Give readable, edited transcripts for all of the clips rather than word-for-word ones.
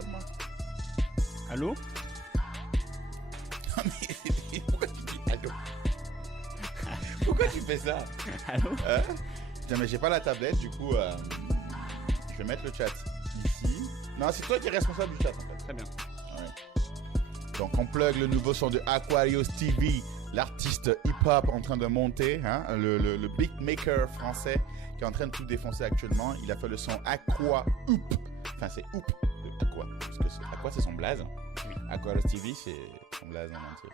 téléphone, moi. Allô? Mais pourquoi tu dis allô? Pourquoi tu fais ça? Allô? Tiens, mais j'ai pas la tablette, du coup, je vais mettre le chat ici. Non, c'est toi qui es responsable du chat, en fait. Très bien. Ouais. Donc, on plug le nouveau son de Aquarius TV, l'artiste hip-hop en train de monter, hein, le beatmaker français qui est en train de tout défoncer actuellement. Il a fait le son Aqua Oop. Enfin, c'est Oop de Aqua. Parce que Aqua, c'est son blaze. Oui. Aquarius TV, c'est son blaze en entier.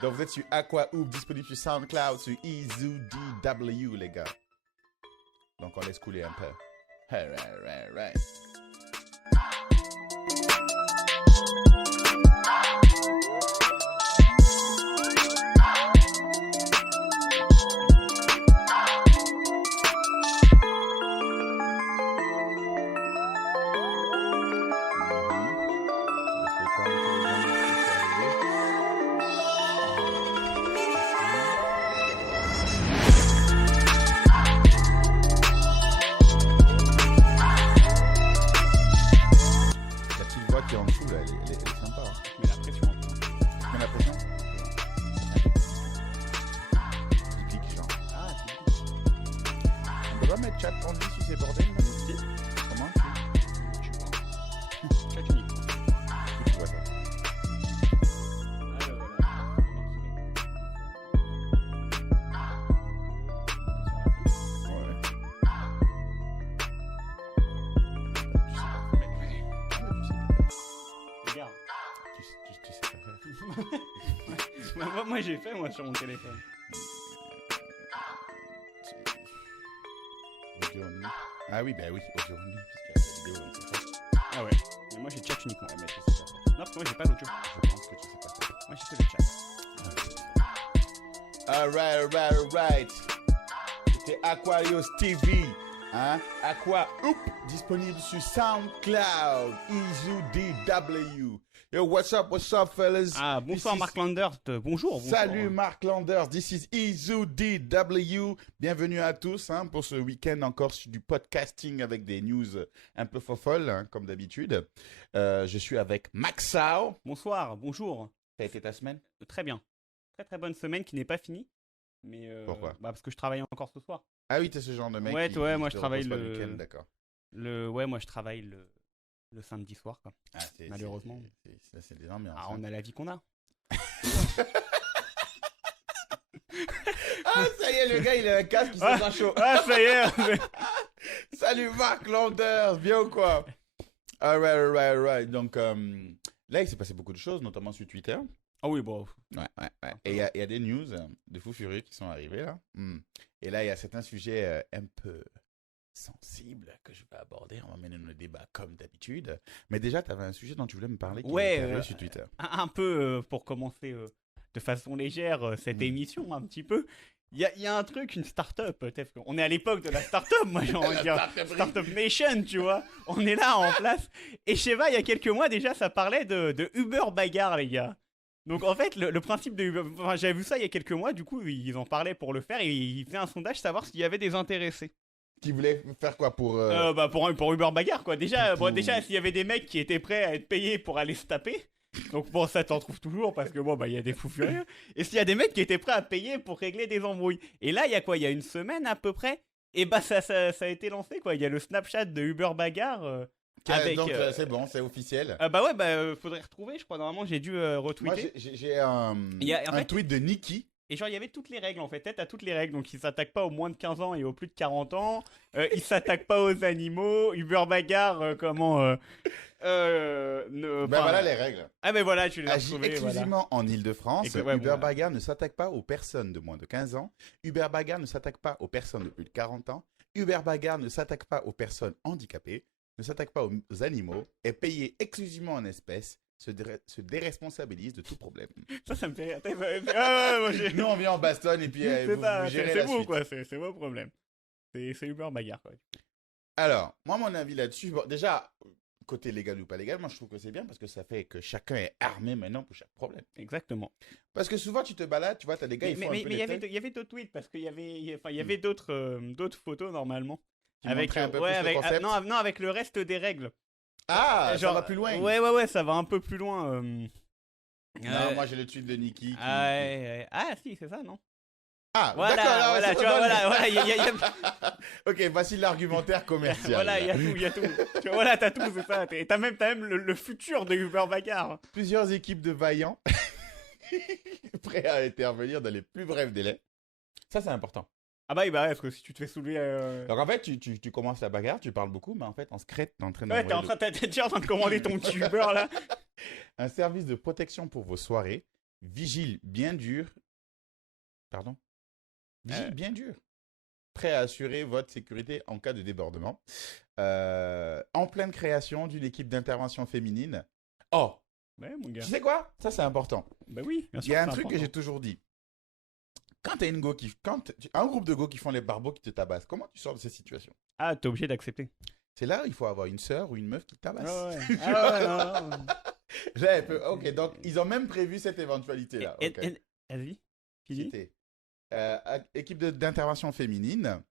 Donc, vous êtes sur Aqua Oop, disponible sur SoundCloud, sur EasyDW, les gars. Donc, on laisse couler un peu. Right. Qui est en dessous là, elle est sympa. Hein. Je mets la pression un peu. Tu mets la pression? Tu cliques genre. Ah, tu cliques. On peut pas mettre chat en vie sur ces bordels là? Si. Comment Je sais pas. Chat unique. tu vois ça? Ah, voilà. Ouais. Regarde. Tu sais pas faire. Moi j'ai fait moi sur mon téléphone. Audio only. Ah oui, bah oui, audio only, puisqu'il y a la vidéo, donc c'est ça. Ah ouais. Mais moi j'ai chat uniquement. Ouais, mais tu sais pas faire. Non, parce que moi j'ai pas l'audio. Je pense que tu sais pas faire. Moi j'ai que le chat. Alright. C'était Aquarius TV. Hein? Aqua Oop, disponible sur SoundCloud. EasyDW. Yo, what's up, fellas? Ah, bonsoir This is- Mark Landers. Bonjour. Salut Mark Landers, this is EasyDW. Bienvenue à tous hein, pour ce week-end encore sur du podcasting avec des news un peu folles, hein, comme d'habitude. Je suis avec Maxao. Bonsoir, bonjour. Ça a été ta semaine? Très bien. Très bonne semaine qui n'est pas finie. Mais Pourquoi? Parce que je travaille encore ce soir. Ah oui, t'es ce genre de mec Ouais, qui moi, te je travaille repose pas le- week-end, d'accord. Ouais, moi je travaille le samedi soir quoi. Ah, Malheureusement. C'est des ambiances. Ah, hein. on a la vie qu'on a. Ah, ça y est, le gars, il a un casque, il se sent chaud. Ah, ça y est. Salut Mark Landers, bien ou quoi? Alright. Donc, là, il s'est passé beaucoup de choses, notamment sur Twitter. Ah oui, bon. Ouais. Et il y a des news de fous furieux qui sont arrivés là. Et là, il y a certains sujets un peu sensibles que je vais aborder. On va mener le débat comme d'habitude. Mais déjà, tu avais un sujet dont tu voulais me parler qui Ouais, est arrivé sur Twitter. Un peu pour commencer de façon légère cette émission, un petit peu. Il y a un truc, une start-up, peut-être. On est à l'époque de la start-up, moi j'ai envie de dire. Startup Nation, tu vois. On est là en place. Et je sais pas, il y a quelques mois déjà, ça parlait de Uber Bagarre, les gars. Donc en fait, le principe de Uber. Enfin, j'avais vu ça il y a quelques mois, du coup, ils en parlaient pour le faire et ils faisaient un sondage, savoir s'il y avait des intéressés. Qui voulait faire quoi pour... Pour Uber Bagarre, quoi. Déjà, Pour- déjà s'il y avait des mecs qui étaient prêts à être payés pour aller se taper. Donc bon, ça t'en trouve toujours parce que bon, bah il y a des fous furieux. Et s'il y a des mecs qui étaient prêts à payer pour régler des embrouilles. Et là, il y a quoi? Il y a une semaine à peu près. Et bah ça a été lancé, quoi. Il y a le Snapchat de Uber Bagarre. Avec, Donc, c'est bon, c'est officiel. Faudrait retrouver, je crois. Normalement, j'ai dû retweeter. Moi, j'ai un, Il y a- en un fait- tweet de Nikki. Et genre, il y avait toutes les règles en fait. T'as toutes les règles. Donc, ils s'attaquent pas aux moins de 15 ans et aux plus de 40 ans. Ils s'attaquent pas aux animaux. Uber Bagarre, Voilà les règles. Ah, ben voilà, tu les as Agit retrouvées. Voilà. exclusivement en Ile-de-France. Et que- ouais, Uber voilà. Bagarre ne s'attaque pas aux personnes de moins de 15 ans. Uber Bagarre ne s'attaque pas aux personnes de plus de 40 ans. Uber Bagarre ne s'attaque pas aux personnes handicapées, ne s'attaque pas aux animaux, est payé exclusivement en espèces, se déresponsabilise de tout problème. Ça me fait rire. Moi, j'ai- Nous, on vient en bastonne et puis c'est vous, ça, vous gérez c'est la vous, suite. quoi. C'est vos problèmes. C'est Uber Bagarre, quoi. Alors, moi, mon avis là-dessus, bon, déjà, côté légal ou pas légal, moi, je trouve que c'est bien parce que ça fait que chacun est armé maintenant pour chaque problème. Exactement. Parce que souvent, tu te balades, tu vois, t'as des gars, ils font un peu Mais les il têtes. y avait d'autres tweets parce qu'il y avait d'autres photos normalement. Tu avec montrais un peu ouais, plus le avec concept. non, avec le reste des règles. Ah, Genre, ça va plus loin. Ouais, ça va un peu plus loin. Non, moi j'ai le tweet de Nikki. Si, c'est ça, non? Ah, Voilà, d'accord. alors, voilà, c'est tu bon, vois, donne- voilà, Ok, voici l'argumentaire commercial. voilà, il y a tout. Tu vois, voilà, t'as tout, c'est ça. T'as même le futur de Uber Bagarre. Plusieurs équipes de vaillants prêts à intervenir dans les plus brefs délais. Ça, c'est important. Ah bah oui, bah ouais, parce que si tu te fais soulever... Donc en fait, tu commences la bagarre, tu parles beaucoup, mais en fait, en secret, t'es en train Ouais, d'envoyer t'es déjà en train de commander ton petit Uber, là. un service de protection pour vos soirées. Vigile bien dur. Pardon? Vigile bien dur. Prêt à assurer votre sécurité en cas de débordement. En pleine création d'une équipe d'intervention féminine. Oh, Ouais, mon gars. tu sais quoi? Ça, c'est important. Bah oui, bien Il sûr. y a un c'est truc que important. j'ai toujours dit. Quand t'as une go qui... un groupe de go qui font les barbeaux qui te tabassent, comment tu sors de cette situation? Ah, t'es obligé d'accepter. C'est là où il faut avoir une sœur ou une meuf qui te tabasse. Ouais. Ah ouais, non. Ok, donc ils ont même prévu cette éventualité-là. Ok. Vas-y, fini. C'était équipe d'intervention féminine,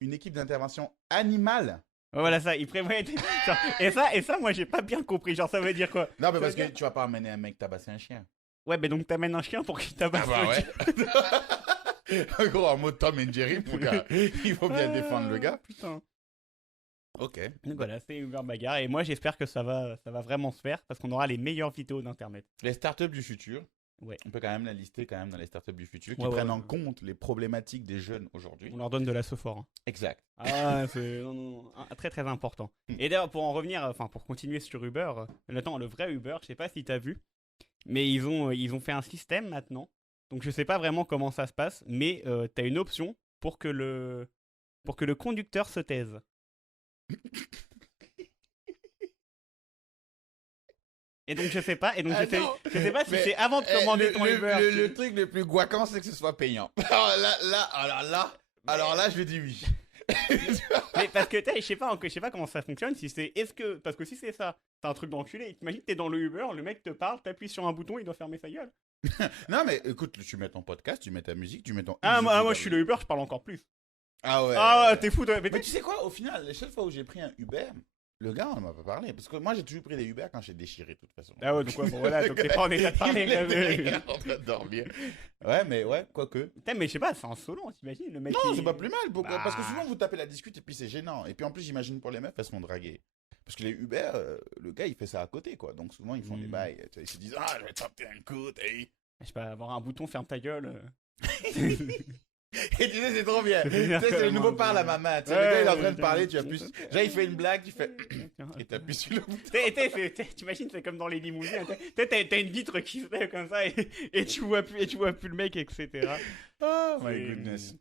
une équipe d'intervention animale. Ouais, voilà ça, il prévoit... genre, et ça, moi, j'ai pas bien compris. Genre, ça veut dire quoi? Non, mais Ça parce veut dire- que tu vas pas amener un mec tabasser un chien. Ouais, mais donc t'amènes un chien pour qu'il tabasse le chien. En gros, en mode Tom et Jerry, mon gars. Il faut bien défendre le gars. Putain. Ok. Donc voilà, c'est Uber Bagarre. Et moi, j'espère que ça va vraiment se faire parce qu'on aura les meilleures vidéos d'Internet. Les startups du futur. Ouais. On peut quand même la lister quand même dans les startups du futur qui Ouais, prennent ouais. en compte les problématiques des jeunes aujourd'hui. On leur donne de la sophore. Hein. Exact. Ah, c'est non, très très important. Et d'ailleurs, pour en revenir, enfin pour continuer sur Uber, le vrai Uber, je sais pas si t'as vu, mais ils ont fait un système maintenant. Donc je sais pas vraiment comment ça se passe, mais t'as une option pour que le conducteur se taise. Et donc je sais pas, non, je sais pas si mais, c'est avant de commander ton Uber. Le truc le plus guaquant, c'est que ce soit payant. Alors là, je dis oui. Mais parce que je sais pas comment ça fonctionne. Parce que si c'est ça, t'as un truc d'enculé. T'imagines, t'es dans le Uber, le mec te parle, t'appuies sur un bouton, il doit fermer sa gueule. Non, mais écoute, tu mets ton podcast, tu mets ta musique, tu mets ton. Moi je suis le Uber, je parle encore plus. Ah ouais. Ah ouais, t'es fou, toi. Mais tu sais quoi, au final, les seules fois où j'ai pris un Uber, le gars, on m'a pas parlé. Parce que moi, j'ai toujours pris des Uber quand j'ai déchiré, de toute façon. Ah ouais, donc ouais, bon, voilà, donc t'es pas en état de parler. Il était en train de dormir. Ouais, mais ouais, quoique. Putain, mais je sais pas, c'est un solo, t'imagines, le mec. Non, il- c'est pas plus mal. Parce que Bah. souvent, vous tapez la discute et puis c'est gênant. Et puis en plus, j'imagine pour les meufs, elles se font draguer. Parce que les Uber, le gars, il fait ça à côté, quoi. Donc souvent, ils font des bails. Tu vois, ils se disent, ah, je vais te taper un coup, hey. Je sais pas, avoir un bouton ferme ta gueule. Et tu sais, c'est trop bien. C'est Tu sais, bien c'est le tellement nouveau bien. parle à maman. Tu sais, Ouais, le gars, il est en ouais, train de ouais, parler, tu ouais. appuies. Genre, il fait une blague, tu fais. Et t'appuies sur le bouton. T'imagines, c'est comme dans les limousines. T'as une vitre qui se fait comme ça et tu vois plus le mec, etc. Oh my C'est- goodness.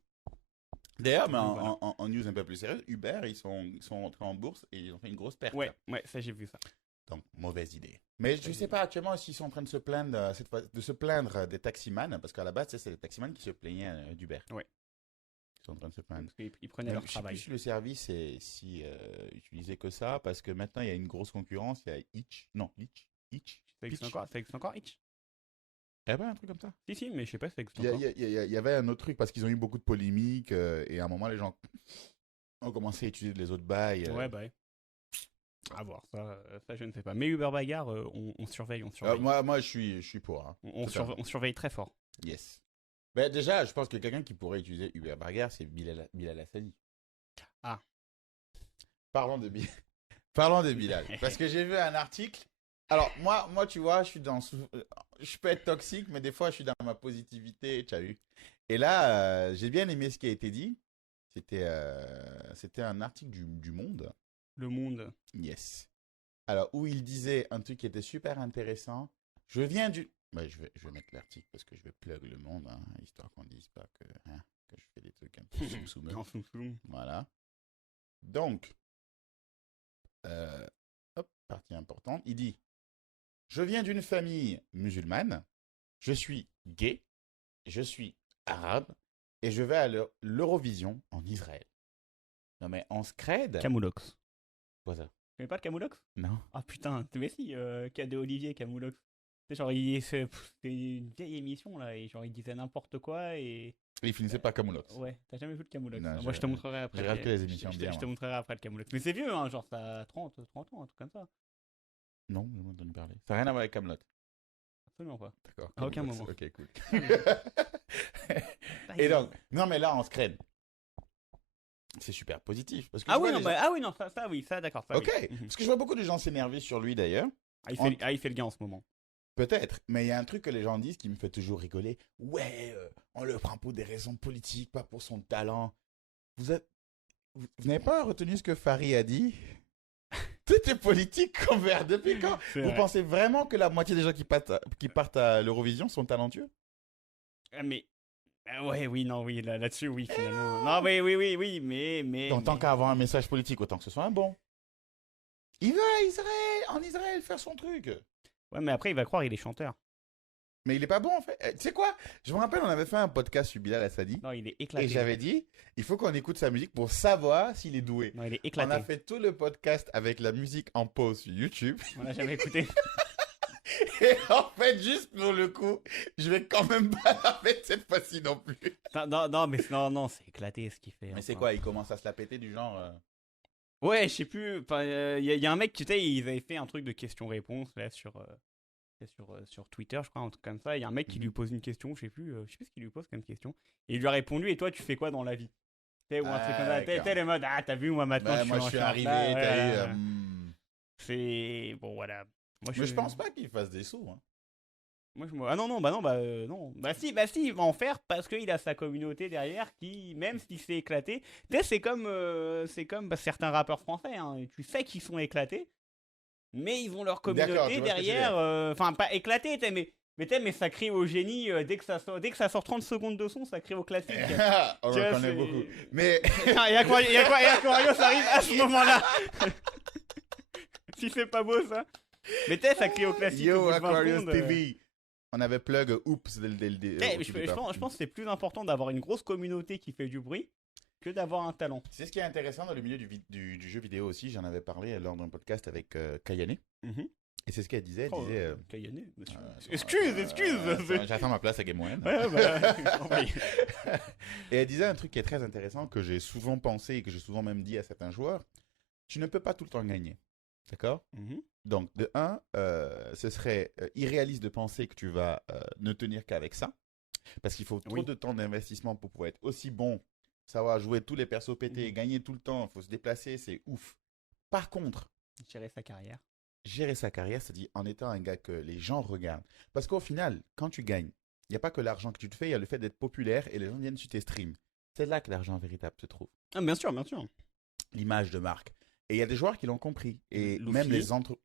D'ailleurs, mais Donc, voilà. en news un peu plus sérieuse, Uber, ils sont entrés en bourse et ils ont fait une grosse perte. Ouais, ça j'ai vu ça. Donc, mauvaise idée. Mais je ne sais pas actuellement s'ils sont en train de se plaindre, cette fois, de se plaindre des taximans, parce qu'à la base, c'est les taximans qui se plaignaient d'Uber. Ouais. Ils sont en train de se plaindre. Parce qu'ils prenaient leur Je sais travail. plus si le service est si utilisé que ça, parce que maintenant, il y a une grosse concurrence. Il y a Hitch. Non, Hitch. Ça existe encore, Hitch? Il y avait un truc comme ça. Si, mais je sais pas si ça existe Il encore. y avait un autre truc, parce qu'ils ont eu beaucoup de polémiques, et à un moment, les gens ont commencé à utiliser les autres bails. Ouais, bah ouais. À voir, ça je ne sais pas. Mais Uber Bagarre, on surveille. Moi, je suis pour. Hein. On surveille très fort. Yes. Ben, déjà, je pense que quelqu'un qui pourrait utiliser Uber Bagarre, c'est Bilal Hassani. Ah. Parlons de Bilal. Parce que j'ai vu un article. Alors, moi, tu vois, je peux être toxique, mais des fois, je suis dans ma positivité, tu as vu. Et là, j'ai bien aimé ce qui a été dit. C'était un article du Monde. Le monde. Yes. Alors, où il disait un truc qui était super intéressant. Je viens du... Bah, je vais mettre l'article parce que je vais plug le Monde, hein, histoire qu'on dise pas que je fais des trucs un peu soum-soumeux. Non, soum-soum. Voilà. Donc, hop, partie importante. Il dit, je viens d'une famille musulmane, je suis gay, je suis arabe, et je vais à l'Eurovision en Israël. Non mais on se crède. Camoulox. Quoi ça? Tu connais pas le Camoulox? Non. Ah putain, mais si, Cadet Olivier, Camoulox. C'est genre, c'était une vieille émission là, et genre il disait n'importe quoi et Et il finissait par Camelot. Ouais, t'as jamais vu le Camelot. Non, Moi, je te montrerai après. je regarde que les émissions bien, Je te moi. montrerai après le Camelot. Mais c'est vieux, hein, genre ça a 30 ans, un truc comme ça. Non, je m'en entendu parler. Ça n'a rien à voir avec Camelot. Absolument pas. D'accord. À aucun Camelot, moment. Ok, cool. Et donc, non, mais là, on se craigne. C'est super positif. Parce que Ah je oui, vois non, les gens- ah oui, non, ça oui, ça d'accord. Ça, Ok. oui. Mhm. Parce que je vois beaucoup de gens s'énerver sur lui d'ailleurs. Il fait le gain en ce moment. Peut-être. Mais il y a un truc que les gens disent qui me fait toujours rigoler. Ouais, on le prend pour des raisons politiques, pas pour son talent. Vous n'avez pas retenu ce que Farid a dit? Tout est politique, Convert. Depuis quand? C'est Vous vrai. pensez vraiment que la moitié des gens qui partent à l'Eurovision sont talentueux? Mais ouais, oui, non, oui, là-dessus, oui, finalement. Non, oui, mais. Donc, tant qu'à avoir un message politique, autant que ce soit un bon. Il va en Israël faire son truc. Ouais, mais après, il va croire il est chanteur. Mais il est pas bon en fait. Tu sais quoi? Je me rappelle, on avait fait un podcast sur Bilal Hassadi. Non, il est éclaté. Et j'avais dit, il faut qu'on écoute sa musique pour savoir s'il est doué. Non, il est On éclaté. a fait tout le podcast avec la musique en pause sur YouTube. On l'a jamais écouté. Et en fait, juste pour le coup, je vais quand même pas la mettre cette fois-ci non plus. non, c'est éclaté ce qu'il fait. Mais c'est enfin. quoi? Il commence à se la péter du genre. Ouais, je sais plus. Il y a un mec, tu sais, ils avaient fait un truc de questions-réponses là sur Twitter, je crois, un truc comme ça. Il y a un mec qui lui pose une question, je sais plus ce qu'il lui pose comme question. Et il lui a répondu, et toi, tu fais quoi dans la vie? Tu sais, ou un truc comme ça. d'accord. T'es le mode, t'as vu, moi maintenant, Bah, moi, je suis arrivé, là, t'as ouais. eu. C'est. Bon, voilà. Moi, Mais je pense pas qu'il fasse des sous. Hein. Ah non, non. Bah si, il va en faire parce qu'il a sa communauté derrière qui, même s'il s'est éclaté, tu sais, c'est comme certains rappeurs français, hein, et tu sais qu'ils sont éclatés, mais ils ont leur D'accord, je communauté vois ce que tu veux derrière, enfin pas éclatés, mais ça crie au génie, dès que ça sort 30 secondes de son, ça crie au classique. On Tu vois, le connaît c'est- beaucoup. Mais. Et Aquarius arrive à ce moment-là. Si c'est pas beau ça. Mais tu sais, ça crie au classique. au Yo, bout de 20 Aquarius secondes, TV. On avait plug Oops dès le Je pense que c'est plus important d'avoir une grosse communauté qui fait du bruit que d'avoir un talent. C'est ce qui est intéressant dans le milieu du jeu vidéo aussi. J'en avais parlé lors d'un podcast avec Kayane. Et c'est ce qu'elle disait. Elle disait. Kayane, monsieur. Excuse. C'est- J'attends ma place à Game One. Ouais, bah, envoyez. Et elle disait un truc qui est très intéressant que j'ai souvent pensé et que j'ai souvent même dit à certains joueurs. Tu ne peux pas tout le temps gagner. D'accord? Donc, de un, ce serait irréaliste de penser que tu vas ne tenir qu'avec ça. Parce qu'il faut trop Oui. de temps d'investissement pour pouvoir être aussi bon, savoir jouer tous les persos pétés, gagner tout le temps, il faut se déplacer, c'est ouf. Par contre, Gérer sa carrière. gérer sa carrière, c'est-à-dire en étant un gars que les gens regardent. Parce qu'au final, quand tu gagnes, il n'y a pas que l'argent que tu te fais, il y a le fait d'être populaire et les gens viennent sur tes streams. C'est là que l'argent véritable se trouve. Ah, bien sûr, bien sûr. L'image de marque. Et il y a des joueurs qui l'ont compris. Et Luffy. même les entre...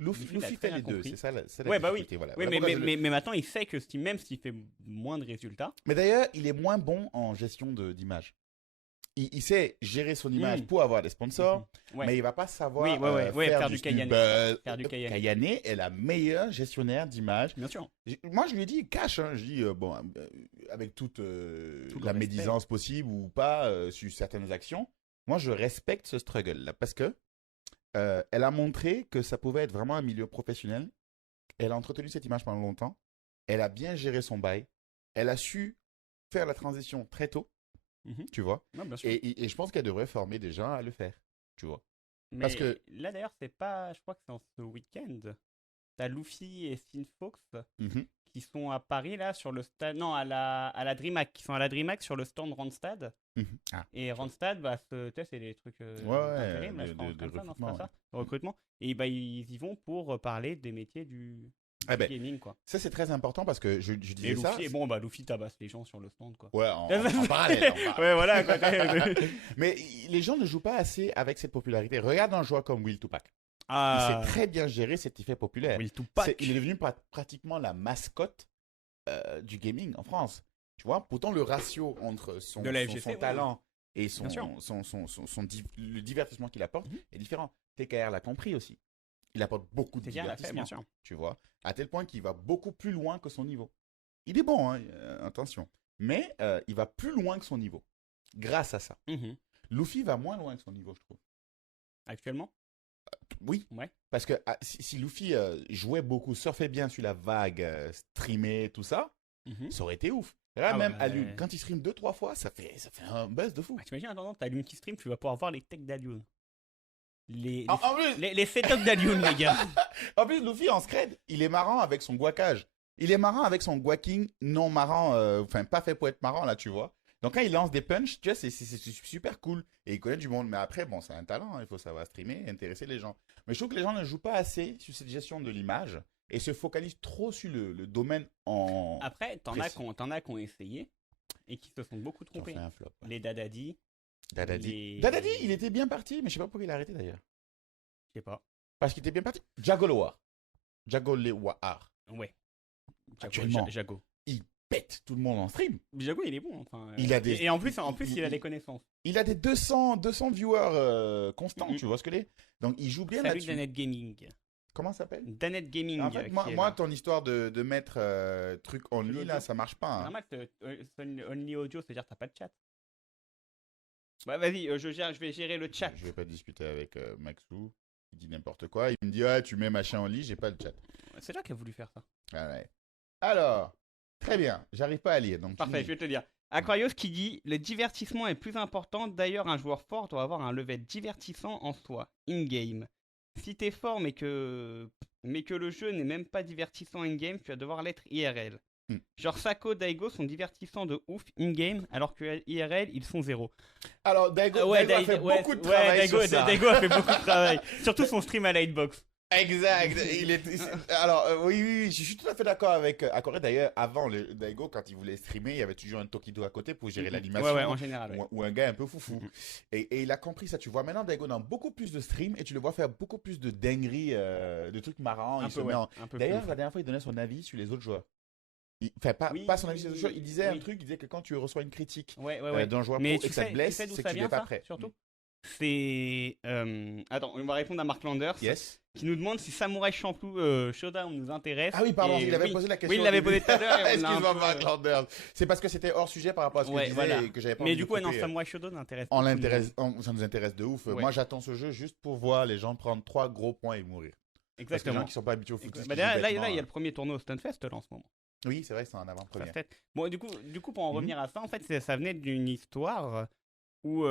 Luffy l'a fait très les bien deux, compris. c'est ça la Ouais, bah oui. difficulté, voilà. Oui, Voilà mais, pourquoi mais, je le- mais, mais maintenant, il sait que même s'il fait moins de résultats. Mais d'ailleurs, il est moins bon en gestion d'image. Il sait gérer son image pour avoir des sponsors, Ouais. mais il va pas savoir Oui, ouais, faire du style Kayane. buzz. Faire du Kayane. Kayane est la meilleure gestionnaire d'image. Bien sûr. Moi, je lui ai dit cash. Hein. Je dis, avec toute Tout le la respect. médisance possible ou pas sur certaines actions, moi, je respecte ce struggle-là parce que elle a montré que ça pouvait être vraiment un milieu professionnel. Elle a entretenu cette image pendant longtemps. Elle a bien géré son bail. Elle a su faire la transition très tôt, tu vois. Non, bien sûr. Et je pense qu'elle devrait former des gens à le faire, tu vois. Mais parce que- là, d'ailleurs, c'est pas. Je crois que c'est en ce week-end. T'as Luffy et Sinfox Mhm. qui sont à Paris, là, sur le stade. Non, à la DreamHack. Qui sont à la DreamHack sur le stand Randstad. Mhm. Ah. Et Randstad, bah, tu sais, c'est des trucs. Ouais, d'intérim, là, je de crois, un truc comme ça, non, c'est pas recrutement, ça. Recrutement. Et bah, ils y vont pour parler des métiers du Ah ben, gaming, quoi. ça, c'est très important parce que je Et disais ça. Luffy, bon, bah, Luffy tabasse les gens sur le stand, quoi. Ouais, en parallèle. Ouais, voilà, quoi. Mais les gens ne jouent pas assez avec cette popularité. Regarde un joueur comme Will Tupac. Il Ah, sait très bien gérer cet effet populaire. oui, Tupac. Il est devenu pratiquement la mascotte du gaming en France. Tu vois, pourtant le ratio entre son De la FGC, ouais. talent et Bien sûr. le divertissement qu'il apporte est différent. TKR l'a compris aussi. Il apporte beaucoup de C'est bien, bien divertissement, sûr. tu vois, à tel point qu'il va beaucoup plus loin que son niveau. Il est bon, hein, attention. Mais il va plus loin que son niveau, grâce à ça. Luffy va moins loin que son niveau, je trouve. Actuellement? Oui, Ouais. parce que si Luffy jouait beaucoup, surfait bien sur la vague, streamait, tout ça, ça aurait été ouf. Là, Ah même, ouais. quand il stream 2-3 fois, ça fait un buzz de fou. Ah, t'imagines, attends, t'allumes qui stream, tu vas pouvoir voir les techs d'Alioun. Les, En plus, les setups d'Alioun, les gars. en plus, Luffy en scred, il est marrant avec son guacage. Il est marrant avec son guaking non marrant, enfin, pas fait pour être marrant, là, tu vois. Donc, quand il lance des punchs, tu vois, c'est super cool. Et il connaît du monde. Mais après, bon, c'est un talent, hein, il faut savoir streamer et intéresser les gens. Mais je trouve que les gens ne jouent pas assez sur cette gestion de l'image et se focalisent trop sur le domaine en. Après, précis. t'en as qui ont essayé et qui se sont beaucoup Qui ont trompés. fait un flop. Ouais. Les Dadadi, Dadadi. Dadadi, il était bien parti, mais je sais pas pourquoi il a arrêté d'ailleurs. je sais pas. Parce qu'il était bien parti. Jagolewar. Jagolewar. Ouais. Actuellement. Jago. Il pète tout le monde en stream. Jago, il est bon. Enfin, Il a des- et en plus, il a des connaissances. Il a des 200 viewers constants, Mhm. tu vois ce que c'est. Donc il joue bien Salut là-dessus. Danet Gaming. Comment ça s'appelle? Danet Gaming. En fait, qui moi, est moi, là. ton histoire de mettre truc only, l'audio. là, ça marche pas. Hein. Normal, only audio, c'est-à-dire t'as pas de chat. Bah vas-y, je vais gérer le chat. Je vais pas discuter avec Maxou. Il dit n'importe quoi. Il me dit, ah, tu mets machin en lit, j'ai pas le chat. C'est toi qui as voulu faire ça. Ah ouais. Alors, très bien. J'arrive pas à lire. Donc tu Parfait, dis- je vais te dire. Aquarius qui dit le divertissement est plus important. D'ailleurs, un joueur fort doit avoir un level divertissant en soi, in-game. Si t'es fort mais que le jeu n'est même pas divertissant in-game, tu vas devoir l'être IRL. Hmm. Genre Sako, Daigo sont divertissants de ouf in-game, alors que IRL ils sont zéro. Alors, Daigo, Daigo a fait beaucoup de travail sur ça. Daigo a fait beaucoup de travail. Surtout son stream à Lightbox. Exact. Alors, oui, je suis tout à fait d'accord avec Akore. D'ailleurs, avant le Daigo, quand il voulait streamer, il y avait toujours un Tokido à côté pour gérer l'animation. Ouais, en général. Ouais. Ou un gars un peu foufou. Et il a compris ça, tu vois. Maintenant, Daigo dans beaucoup plus de streams et tu le vois faire beaucoup plus de dingueries, de trucs marrants. Un Il peu, se met en- un peu D'ailleurs, plus. la dernière fois, il donnait son avis sur les autres joueurs. Enfin, Oui, pas son avis sur les autres joueurs. Il disait un oui. truc, il disait que quand tu reçois une critique Ouais. d'un joueur Mais pro et tu que ça sais, te blesse, tu sais d'où c'est ça que tu vient, n'es pas ça, prêt. surtout C'est... attends, on va répondre à Mark Landers, Yes. qui nous demande si Samurai Champloo Showdown nous intéresse. Ah oui, pardon, Et il avait oui. posé la question. Oui, il au l'avait début. posé tout à l'heure. et on a un Excuse-moi, peu- Mark Landers. C'est parce que c'était hors sujet par rapport à ce que Ouais, je disais voilà. et que j'avais pas Mais envie du de coup, non, couper. Samurai Showdown intéresse. On beaucoup de l'intéresse, monde. ça nous intéresse de ouf. Ouais. Moi, j'attends ce jeu juste pour voir les gens prendre 3 gros points et mourir. Parce que les Exactement. gens qui sont pas habitués au foot. Bah, là, il y a le premier tournoi au Stunfest là en ce moment. Oui, c'est vrai, c'est en avant-première. Ça se fait. Bon, du coup, pour en Mhm. revenir à ça, en fait, ça venait d'une histoire où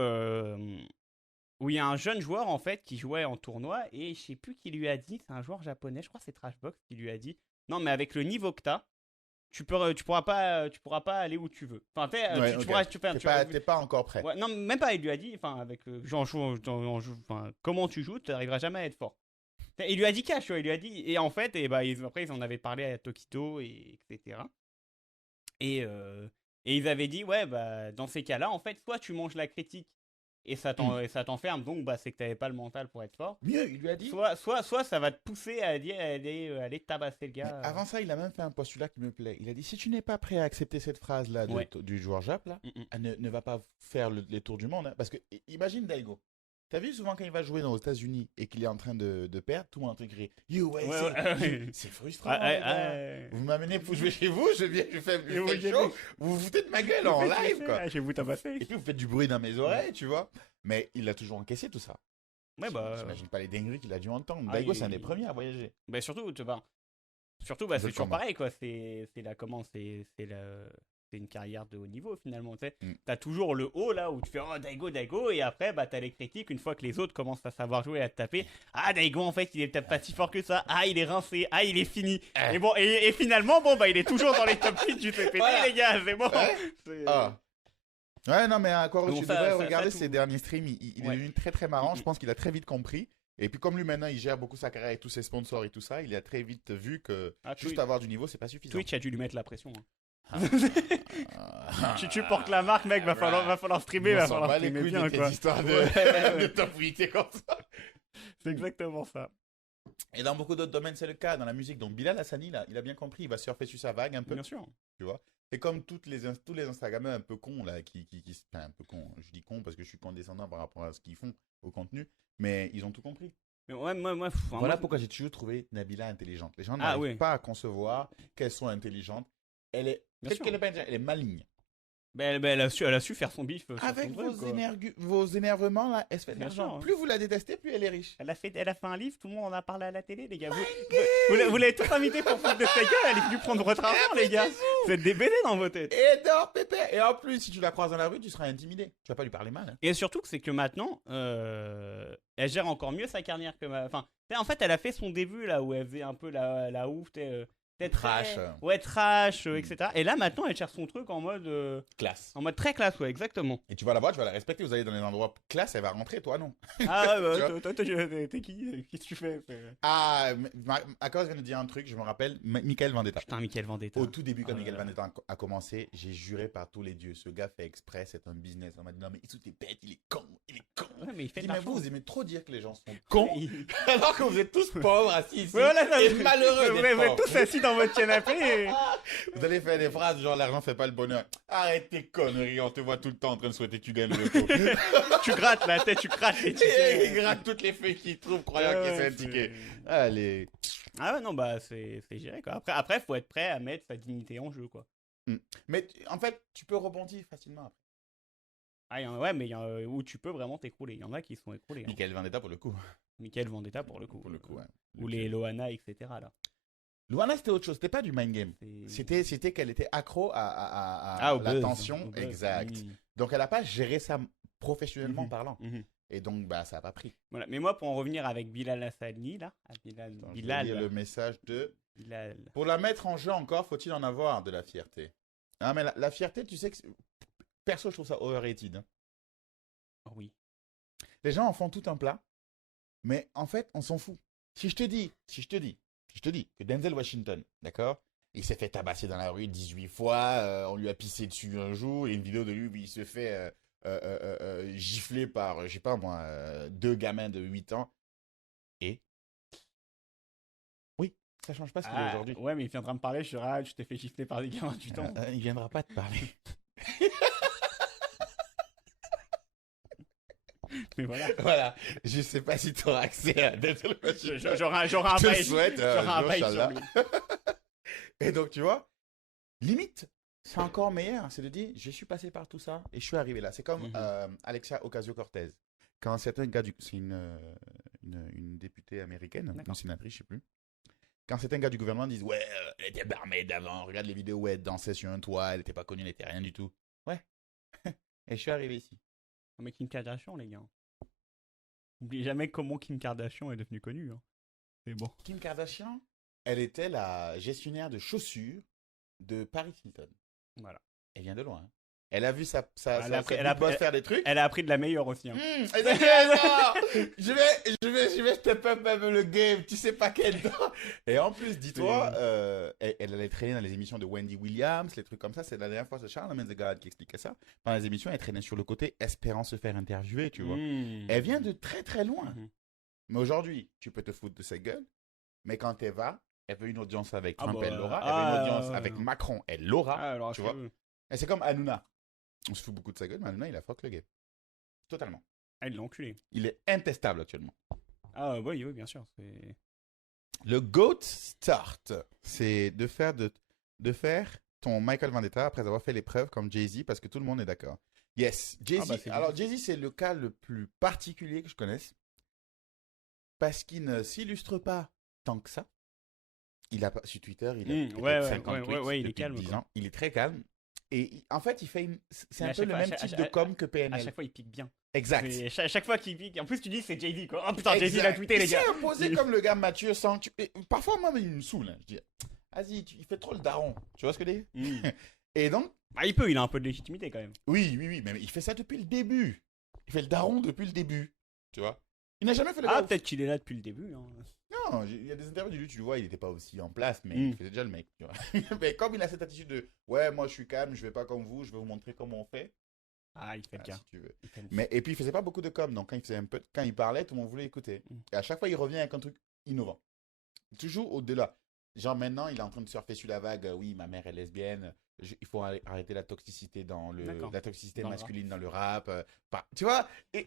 il y a un jeune joueur en fait qui jouait en tournoi et je sais plus qui lui a dit, c'est un joueur japonais, je crois que c'est Trashbox qui lui a dit, non mais avec le niveau que t'as, tu pourras pas aller où tu veux. Enfin, Ouais, tu ok. pourras, T'es pas encore prêt. Ouais, non, même pas. Il lui a dit, enfin, avec enfin, comment tu joues, tu n'arriveras jamais à être fort. Il lui a dit cash, tu vois, il lui a dit. Et en fait, après, ils en avaient parlé à Tokito, etc. Et ils avaient dit, ouais, bah, dans ces cas-là, en fait, soit tu manges la critique et ça t'enferme, donc bah, c'est que tu n'avais pas le mental pour être fort. Mieux, il lui a dit. Soit ça va te pousser à aller tabasser le Mais gars. avant ça, il a même fait un postulat qui me plaît. Il a dit si tu n'es pas prêt à accepter cette phrase-là Ouais. du joueur Jap, là, ne va pas faire les tours du monde. Hein. Parce que imagine Daigo. T'as vu souvent quand il va jouer aux États-Unis et qu'il est en train de perdre, tout le monde est en train de crier USA. C'est frustrant. les gars. Vous m'amenez pour jouer chez vous, je fais chaud, vous vous foutez de ma gueule en live, quoi. Chez vous tabasser. Et puis vous faites du bruit dans mes oreilles, tu vois. Mais il a toujours encaissé tout ça. Ouais, bah. J'imagine pas les dingueries qu'il a dû entendre. Ah, Daigo, c'est un des premiers à voyager. Bah surtout, c'est toujours comment pareil quoi. C'est une carrière de haut niveau finalement. Tu sais, Mm. t'as toujours le haut là où tu fais oh Daigo et après bah t'as les critiques une fois que les autres commencent à savoir jouer et à te taper. Ah Daigo en fait il est peut-être pas si fort que ça. Ah il est rincé. Ah il est fini. Et bon et finalement bon bah il est toujours dans les top 8 du CPT Voilà. les gars c'est bon. Ouais. C'est- Ah. Ouais, non, mais encore, Donc tu ça- devrais ça- regarder ça, ses tout- derniers streams. Il est Ouais. devenu très très marrant. Je pense qu'il a très vite compris. Et puis, comme lui maintenant, il gère beaucoup sa carrière et tous ses sponsors et tout ça, il a très vite vu que Ah, juste avoir du niveau, c'est pas suffisant. Twitch a dû lui mettre la pression. Hein. Ah. Tu portes la marque mec, va falloir streamer, va On s'en falloir bat les streamer couilles bien de tes quoi. histoires de, Ouais. de top 8 comme ça. C'est exactement ça. Et dans beaucoup d'autres domaines, c'est le cas. Dans la musique, donc Bilal Hassani, là, il a bien compris. Il va surfer sur sa vague un peu. Bien sûr. Tu vois. C'est comme tous les Instagrammeurs un peu cons, là, enfin, un peu cons. Je dis cons parce que je suis condescendant par rapport à ce qu'ils font au contenu. Mais ils ont tout compris. Mais ouais, moi, Voilà pourquoi j'ai toujours trouvé Nabila intelligente. Les gens Ah, n'arrivent oui. pas à concevoir qu'elles sont intelligentes. Elle est, Bien qu'est-ce sûr. qu'elle est pas intelligente? Elle est maligne. Elle a su faire son bif sur Avec son truc, quoi. vos énervements, là, elle se fait de Bien l'argent. sûr, hein. Plus vous la détestez, plus elle est riche. Elle a fait un livre, tout le monde en a parlé à la télé, les gars. Vous l'avez tous invité pour foutre de sa gueule, elle est venue prendre votre argent, les gars. Vous êtes des BD dans vos têtes. Et dors, pépère. Et en plus, si tu la croises dans la rue, tu seras intimidé. Tu vas pas lui parler mal. Hein. Et surtout que c'est que maintenant, elle gère encore mieux sa carrière que Enfin, en fait, elle a fait son début là où elle faisait un peu la ouf, peut-être Trash. Ouais, trash, etc. Et là, maintenant, elle cherche son truc en mode Classe. très classe, ouais, exactement. Et tu vas la voir, tu vas la respecter. Vous allez dans les endroits classe, elle va rentrer, toi non. Ah Tu ouais, toi, t'es qui? Qu'est-ce que tu fais? Ah, Akos vient de dire un truc, je me rappelle, Michael Vendetta. Putain, Michael Vendetta. Au tout début, quand Ah, Michael ouais. Vendetta a commencé, j'ai juré par tous les dieux, ce gars fait exprès, c'est un business. On m'a dit non, mais tout est bête, il est con, il est con. Ouais, mais il fait Je dis, de mais l'argent. vous aimez trop dire que les gens sont cons, Il- alors que vous êtes tous pauvres assis ici. Ouais, voilà, ça- et malheureux Vous d'être êtes pauvres. tous assis dans votre canapé. Vous allez faire des phrases genre l'argent fait pas le bonheur. Arrête tes conneries, on te voit tout le temps en train de souhaiter que tu gagnes le loto. Tu grattes la tête, tu grattes les Et tickets. il gratte toutes les feuilles qu'il trouve croyant Ouais, que c'est un c'est- ticket. Allez. Ah ouais, non, bah c'est géré quoi. Après, faut être prêt à mettre sa dignité en jeu quoi. Mais en fait, tu peux rebondir facilement après. Ah, ouais, mais où tu peux vraiment t'écrouler. Il y en a qui sont écroulés. Hein. Michael Vendetta pour le coup. Michael Vendetta pour le coup. Pour le coup, ouais. Ou les Loana, etc. là. Luana, c'était autre chose. C'était pas du mind game. C'était qu'elle était accro à au buzz, l'attention. au buzz. Exact. Mm. Donc, elle a pas géré ça professionnellement Mhm. parlant. Mhm. Et donc, bah, ça a pas pris. Voilà. Mais moi, pour en revenir avec Bilal Hassani, là. Attends, je vais lire le message de... Bilal. Pour la mettre en jeu encore, faut-il en avoir de la fierté? Ah, mais la fierté, tu sais que... Perso, je trouve ça overrated. Hein. Oh, oui. Les gens en font tout un plat, mais en fait, on s'en fout. Si je te dis que Denzel Washington, d'accord, il s'est fait tabasser dans la rue 18 fois, on lui a pissé dessus un jour, et une vidéo de lui où il se fait gifler par, je sais pas moi, 2 gamins de 8 ans, et... Oui, ça change pas ce qu'il est aujourd'hui. Ouais, mais il viendra me parler, je dirais, je t'ai fait gifler par des gamins du temps. Il viendra pas te parler. Mais voilà. Voilà, je sais pas si tu auras accès à Denzel Washington. J'aurai un Je te bail. souhaite, J'aurai un bail sur Inch'Allah. lui. Et donc, tu vois, limite, c'est encore meilleur. C'est de dire, je suis passé par tout ça et je suis arrivé là. C'est comme Mhm. Alexia Ocasio-Cortez. Quand certains gars c'est une députée américaine, une D'accord. sénatrice, je sais plus. Quand certains gars du gouvernement disent, ouais, elle était barmaid avant, regarde les vidéos où elle dansait sur un toit, elle était pas connue, elle était rien du tout. Ouais. Et je suis arrivé ici. Mais Kim Kardashian, les gars. N'oublie jamais comment Kim Kardashian est devenue connue. Hein. C'est bon. Kim Kardashian, elle était la gestionnaire de chaussures de Paris Hilton. Voilà. Elle vient de loin. Hein. Elle a vu sa Elle a pris- big elle a- boss faire des trucs. Elle a appris de la meilleure aussi. Hein. Exactement. je vais step up même le game. Tu sais pas quel temps. Et en plus, dis-toi, elle allait traîner dans les émissions de Wendy Williams, les trucs comme ça. C'est la dernière fois, c'est Charlamagne the God qui expliquait ça. Dans les émissions, elle traînait sur le côté, espérant se faire interviewer, tu vois. Mmh. Elle vient de très très loin. Mhm. Mais aujourd'hui, tu peux te foutre de sa gueule. Mais quand elle va, elle veut une audience avec Ah Trump, bah, elle l'aura. Elle ah, veut une audience avec Macron, elle l'aura. Ah, alors, tu vois. Et c'est comme Hanouna. On se fout beaucoup de sa gueule, mais Hanouna, il a fuck le game. Totalement. Ah, il l'a enculé. Il est intestable actuellement. Ah, oui, bien sûr. Le GOAT start, c'est de faire ton Michael Vendetta après avoir fait l'épreuve comme Jay-Z, parce que tout le monde est d'accord. Yes, Jay-Z. bah, c'est Alors, Jay-Z, c'est le cas le plus particulier que je connaisse, parce qu'il ne s'illustre pas tant que ça. Il a pas, sur Twitter, il a peut-être ouais, 50 tweets il est depuis calme, 10 quoi. ans. Il est très calme. Et en fait, c'est Mais un à peu chaque le fois- même à type chaque- de com que À PNL. chaque fois, il pique bien. Exact. Mais chaque fois qu'il pique. En plus, tu dis c'est Jay-Z quoi. Oh putain, Jay-Z Exact. l'a tweeté, les Il gars. s'est imposé comme le gars Mathieu sans. Et parfois, moi, il me saoule. Hein. Je dis, vas-y, il fait trop le daron. Tu vois ce que je veux dire? Mmh. Et donc, Ah, il a un peu de légitimité quand même. oui, mais il fait ça depuis le début. Il fait le daron depuis le début. Tu vois? Il n'a jamais fait le Ah, gars. peut-être qu'il est là depuis le début. Hein. Non, il y a des interviews de lui, tu le vois, il n'était pas aussi en place, mais Mm. il faisait déjà le mec. Tu vois? Mais comme il a cette attitude de ouais, moi je suis calme, je vais pas comme vous, je vais vous montrer comment on fait. Ah, il fait le Ah, gars. si tu veux. Il fait le- Mais, et puis il faisait pas beaucoup de com, donc quand il parlait, tout le monde voulait écouter. Mm. Et à chaque fois, il revient avec un truc innovant. Toujours au-delà. Genre maintenant, il est en train de surfer sur la vague. Oui, ma mère est lesbienne. Il faut arrêter la toxicité D'accord. la toxicité Dans le masculine dans le rap. Tu vois? Et,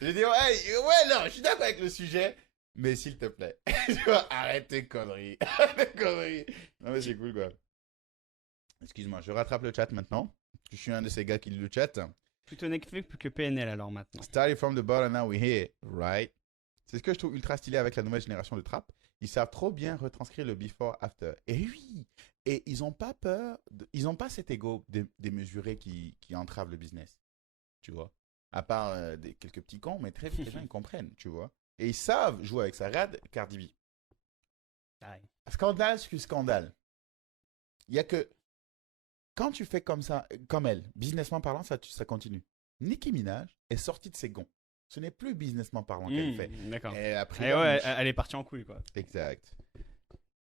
j'ai dit ouais, non, je suis d'accord avec le sujet. Mais s'il te plaît, tu vois, arrête tes conneries. Arrête tes conneries. Non mais c'est cool quoi. Excuse-moi, je rattrape le chat maintenant. Je suis un de ces gars qui lit le chat. Plutôt Netflix que PNL alors maintenant. Started from the bottom, now we're here, right? C'est ce que je trouve ultra stylé avec la nouvelle génération de trap. Ils savent trop bien retranscrire le before, after. Et oui! Et ils n'ont pas peur, ils n'ont pas cet ego démesuré qui entrave le business. Tu vois? À part quelques petits cons, mais très vite, les gens ils comprennent, tu vois? Et ils savent jouer avec ça. Regarde Cardi B. Pareil. Scandale sur scandale. Il y a que quand tu fais comme ça, comme elle, businessment parlant, ça continue. Nicki Minaj est sortie de ses gonds. Ce n'est plus businessment parlant qu'elle fait. D'accord. Et après, Et ouais, elle est partie en couille, quoi. exact.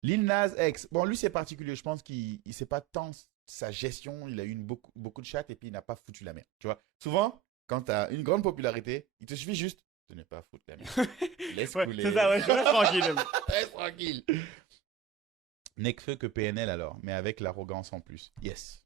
Lil Nas X. Bon, lui, c'est particulier. Je pense qu'il ne sait pas tant sa gestion. Il a eu beaucoup de chattes et puis il n'a pas foutu la merde. Tu vois, souvent, quand tu as une grande popularité, il te suffit juste de ne pas foutre la merde. Laisse couler. C'est ça, ouais, je reste tranquille. Reste tranquille. Nekfeu que PNL alors, mais avec l'arrogance en plus. Yes.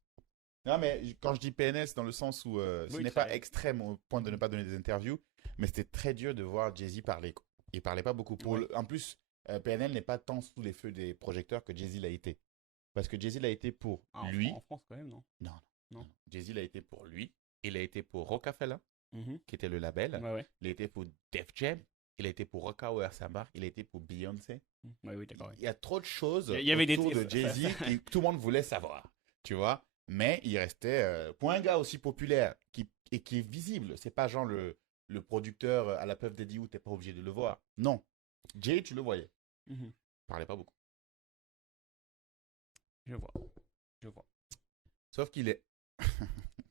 Non, mais quand je dis PNL, c'est dans le sens où ce n'est pas extrême au point de ne pas donner des interviews, mais c'était très dur de voir Jay-Z parler. Il parlait pas beaucoup. En plus, PNL n'est pas tant sous les feux des projecteurs que Jay-Z l'a été. Parce que Jay-Z l'a été pour lui. En France, quand même, non? Non. Jay-Z l'a été pour lui. Il a été pour Rockefeller, qui était le label. Ouais. Il a été pour Def Jam. Il a été pour Rockauer Sambar. Il a été pour Beyoncé. Oui, d'accord. Il y a trop de choses il y avait autour de Jay-Z que tout le monde voulait savoir. Tu vois? Mais il restait pour un gars aussi populaire qui est visible. C'est pas genre le producteur à la Puff Daddy où t'es pas obligé de le voir. Non. Jay, tu le voyais. Il parlait pas beaucoup. Je vois. Sauf qu'il est...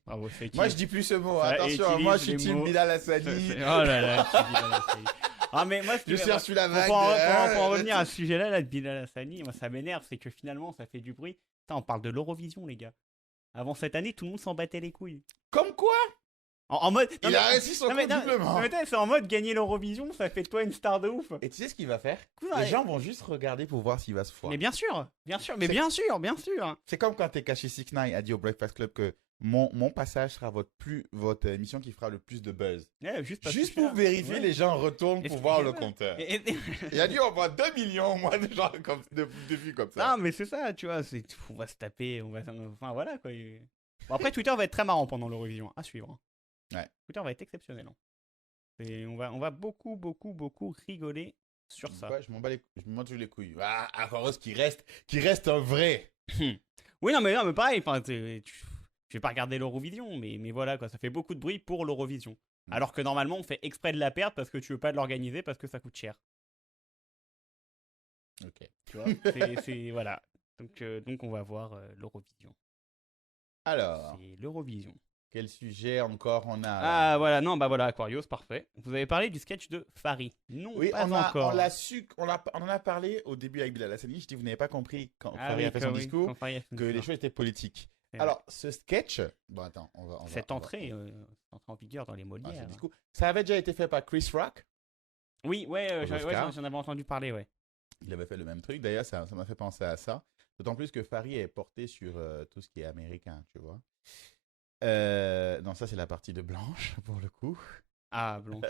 Bravo, Moi, je dis plus ce mot. Ça Attention, moi, je suis team Bilal Hassani. Oh là là, tu dis Bilal Hassani. Ah, mais moi, Je suis la vague. Pour en revenir à ce sujet-là, là, de Bilal Hassani, moi, ça m'énerve, c'est que finalement, ça fait du bruit. Putain, on parle de l'Eurovision, les gars. Avant cette année, tout le monde s'en battait les couilles. Comme quoi? En mode. Il a réussi son coup doublement. C'est en mode gagner l'Eurovision, ça fait de toi une star de ouf. Et tu sais ce qu'il va faire? Cousin, les gens vont juste regarder pour voir s'il va se foirer. Mais bien sûr. Bien sûr. C'est comme quand t'es caché 6ix9ine a dit au Breakfast Club que mon passage sera votre émission qui fera le plus de buzz. Ouais, juste pour vérifier, les gens retournent pour voir le compteur. Il a dit on voit 2 millions au moins de gens de vues comme ça. Non, mais c'est ça, tu vois. On va se taper. Enfin, voilà quoi. Bon, après, Twitter va être très marrant pendant l'Eurovision. À suivre. Ouais. Twitter va être exceptionnel. Et on va beaucoup rigoler sur ça. Ouais, je m'en bats les couilles. Ah, Aquarius qui reste un vrai. Oui, non, mais pareil. Je vais pas regarder l'Eurovision, mais voilà quoi. Ça fait beaucoup de bruit pour l'Eurovision. Alors que normalement, on fait exprès de la perdre parce que tu veux pas de l'organiser parce que ça coûte cher. Ok. Tu vois, voilà. Donc on va voir l'Eurovision. Alors. C'est l'Eurovision. Quel sujet encore on a? Ah voilà, non, bah voilà, Aquarius, parfait. Vous avez parlé du sketch de Fari. Non, oui, pas encore. On en a parlé au début avec Bilal Hassani. Je dis, vous n'avez pas compris quand Fari a fait son discours que les choses étaient politiques. Alors, ce sketch... Bon, attends, Cette entrée en vigueur dans les Molières. Ça avait déjà été fait par Chris Rock. Oui, j'en avais entendu parler, ouais. Il avait fait le même truc. D'ailleurs, ça m'a fait penser à ça. D'autant plus que Fari est porté sur tout ce qui est américain, tu vois. Non, ça c'est la partie de Blanche pour le coup. Ah, Blanche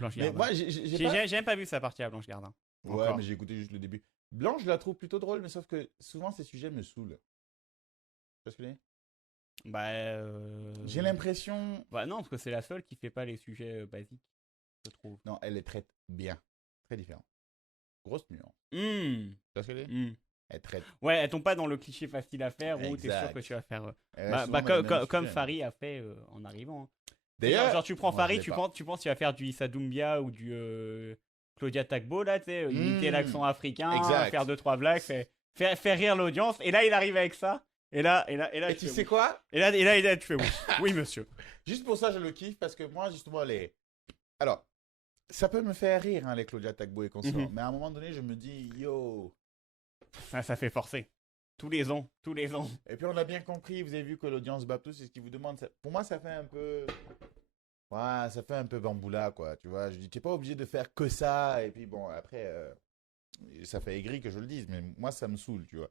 Gardin. Mais moi, j'ai même pas vu sa partie à Blanche Gardin. Ouais, mais j'ai écouté juste le début. Blanche, je la trouve plutôt drôle, mais sauf que souvent ces sujets me saoulent. Tu vois ce que je veux dire? J'ai l'impression. Bah non, parce que c'est la seule qui fait pas les sujets basiques, je trouve. Non, elle les traite bien. Très différent. Grosse nuance. Tu vois ce que je veux dire? Elle traite. Ouais, elle tombe pas dans le cliché facile à faire où t'es sûr que tu vas faire. Comme Fari a fait en arrivant. D'ailleurs, genre tu prends Fari, tu penses qu'il va faire du Issa Doumbia ou du Claudia Tagbo là, tu sais, imiter l'accent africain, faire 2-3 blagues, faire rire l'audience. Et là, il arrive avec ça. Et là, et tu sais quoi? Et là, tu fais oui. Oui, monsieur. Juste pour ça, je le kiffe parce que moi, justement, alors, ça peut me faire rire, hein, les Claudia Tagbo et consorts. Mais à un moment donné, je me dis, yo. Ça fait forcer. Tous les ans. Et puis on a bien compris, vous avez vu que l'audience Baptou, c'est ce qu'ils vous demande. Pour moi, ça fait un peu... Ouais, ça fait un peu bamboula, quoi. Tu vois, je dis, t'es pas obligé de faire que ça. Et puis bon, après, ça fait aigri que je le dise, mais moi, ça me saoule, tu vois.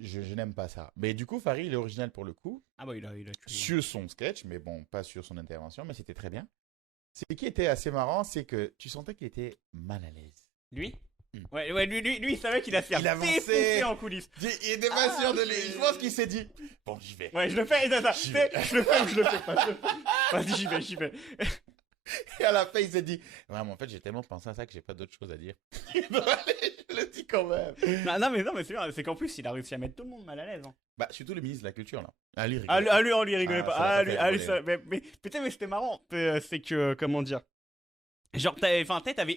Je n'aime pas ça. Mais du coup, Fari, il est original pour le coup. Ah bah, il a tué. Sur son sketch, mais bon, pas sur son intervention, mais c'était très bien. Ce qui était assez marrant, c'est que tu sentais qu'il était mal à l'aise. Lui? Ouais, lui, il savait qu'il a fait Il avançait. défoncer en coulisses. Il était pas sûr de lui. Je pense qu'il s'est dit, bon, j'y vais. Ouais, je le fais, c'est ça. J'y vais. Je le fais ou je le fais pas. Vas-y, j'y vais. Et à la fin, il s'est dit, ouais, mais en fait, j'ai tellement pensé à ça que j'ai pas d'autre chose à dire. Bon, allez, je le dis quand même. Non, mais c'est bien. C'est qu'en plus, il a réussi à mettre tout le monde mal à l'aise. Hein. Bah, surtout le ministre de la Culture, là. Ah, lui, il Ah, rigole. lui, on lui rigolait Ah, pas. ça l'a Ah, pas lui, fait ah, lui, rigoler. ça. Mais putain, mais c'était marrant. C'est que, comment dire. Genre, t'avais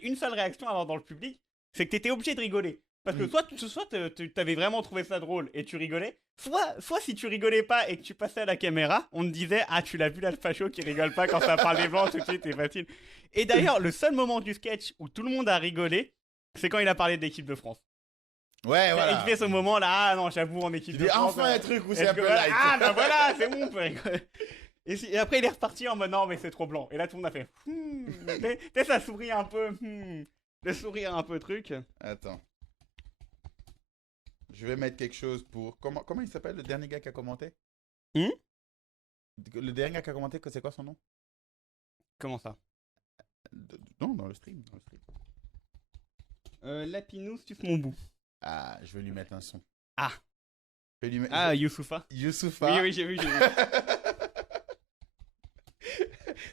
une seule réaction alors dans le public. C'est que t'étais obligé de rigoler. Parce que soit t'avais vraiment trouvé ça drôle et tu rigolais, soit si tu rigolais pas et que tu passais à la caméra, on te disait ah tu l'as vu là le facho qui rigole pas quand ça parle des blancs tout de suite c'est facile. Et d'ailleurs le seul moment du sketch où tout le monde a rigolé, c'est quand il a parlé de l'équipe de France. Ouais, voilà. Et il fait ce moment là ah non j'avoue en équipe Il de dit France. enfin un truc où c'est est-ce un que- peu light. Ah bah voilà c'est bon on peut rigoler. Et après il est reparti en mode non mais c'est trop blanc. Et là tout le monde a fait t'es ça sourit un peu le sourire un peu truc. Attends. Je vais mettre quelque chose pour... Comment il s'appelle, le dernier gars qui a commenté Le dernier gars qui a commenté, c'est quoi son nom? Comment ça? Non, dans le stream. Lapinous, tu fais mon bout. Ah, je vais lui mettre un son. Ah. Je vais lui mettre... Ah, Youssoufa. Youssoufa. Oui, j'ai vu.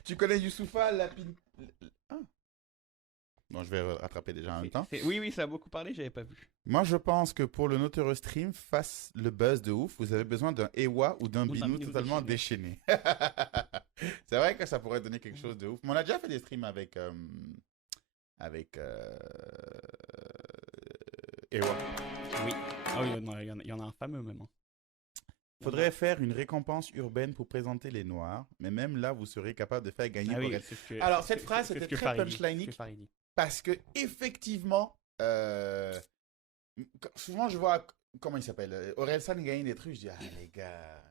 Tu connais Youssoufa, Ah. Bon, je vais rattraper déjà en même temps. Oui, ça a beaucoup parlé, j'avais pas vu. Moi, je pense que pour le Notorious Stream fasse le buzz de ouf, vous avez besoin d'un Ewa ou d'un Binou totalement déchaîné. C'est vrai que ça pourrait donner quelque chose de ouf. Mais on a déjà fait des streams avec Ewa. Oui. Ah oui, il y en a un fameux même. Hein. Faudrait faire une récompense urbaine pour présenter les Noirs, mais même là, vous serez capable de faire gagner Aurel. Alors, cette phrase, c'était très punchlineique. Parce que, effectivement, souvent je vois, comment il s'appelle, Orelsan gagner des trucs, je dis, ah les gars.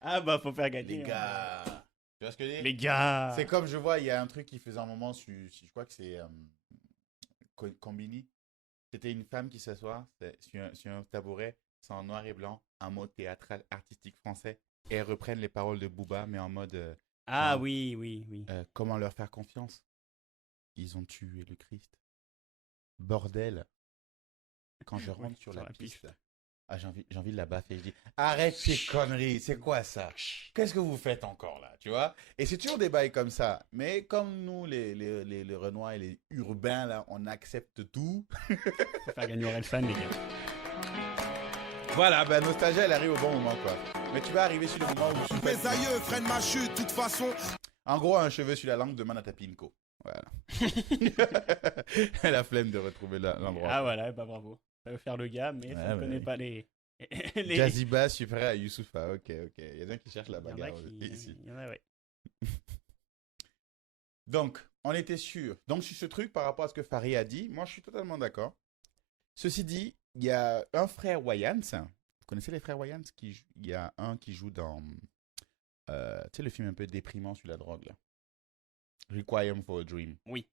Ah bah, faut faire gagner. Les gars. Hein. Tu vois ce que je dis? Les gars. C'est comme je vois, il y a un truc qui faisait un moment, je crois que c'est Combini. C'était une femme qui s'assoit sur un tabouret, c'est en noir et blanc, un mot théâtral artistique français, et elles reprennent les paroles de Booba, mais en mode... oui. Comment leur faire confiance? Ils ont tué le Christ. Bordel. Quand je rentre sur la piste, j'ai envie de la baffer. Je dis, arrête ces conneries, c'est quoi ça? Qu'est-ce que vous faites encore là, tu vois? Et c'est toujours des bails comme ça. Mais comme nous, les Renois et les urbains, là, on accepte tout. Faut faire gagner Orelsan, les gars. Voilà, ben Nostalgia, elle arrive au bon moment, quoi. Mais tu vas arriver sur le moment où tu fais... Mes aïeux freinent ma chute, de toute façon. En gros, un cheveu sur la langue demande à ta Pinko. Voilà. Elle a flemme de retrouver l'endroit. Ah voilà, bah bravo. Ça veut faire le gars, mais ça ne connaît pas les... Jazzy Bass, je suis prêt à Youssoufa. Ok. Il y a des gens qui cherchent la bagarre ici. Il y en a, ouais. Donc, on était sûr. Donc, sur ce truc, par rapport à ce que Farid a dit, moi, je suis totalement d'accord. Ceci dit, il y a un frère Wayans. Vous connaissez les frères Wayans? Il y a un qui joue dans... tu sais, le film un peu déprimant sur la drogue, là. Requiem for a Dream. Oui.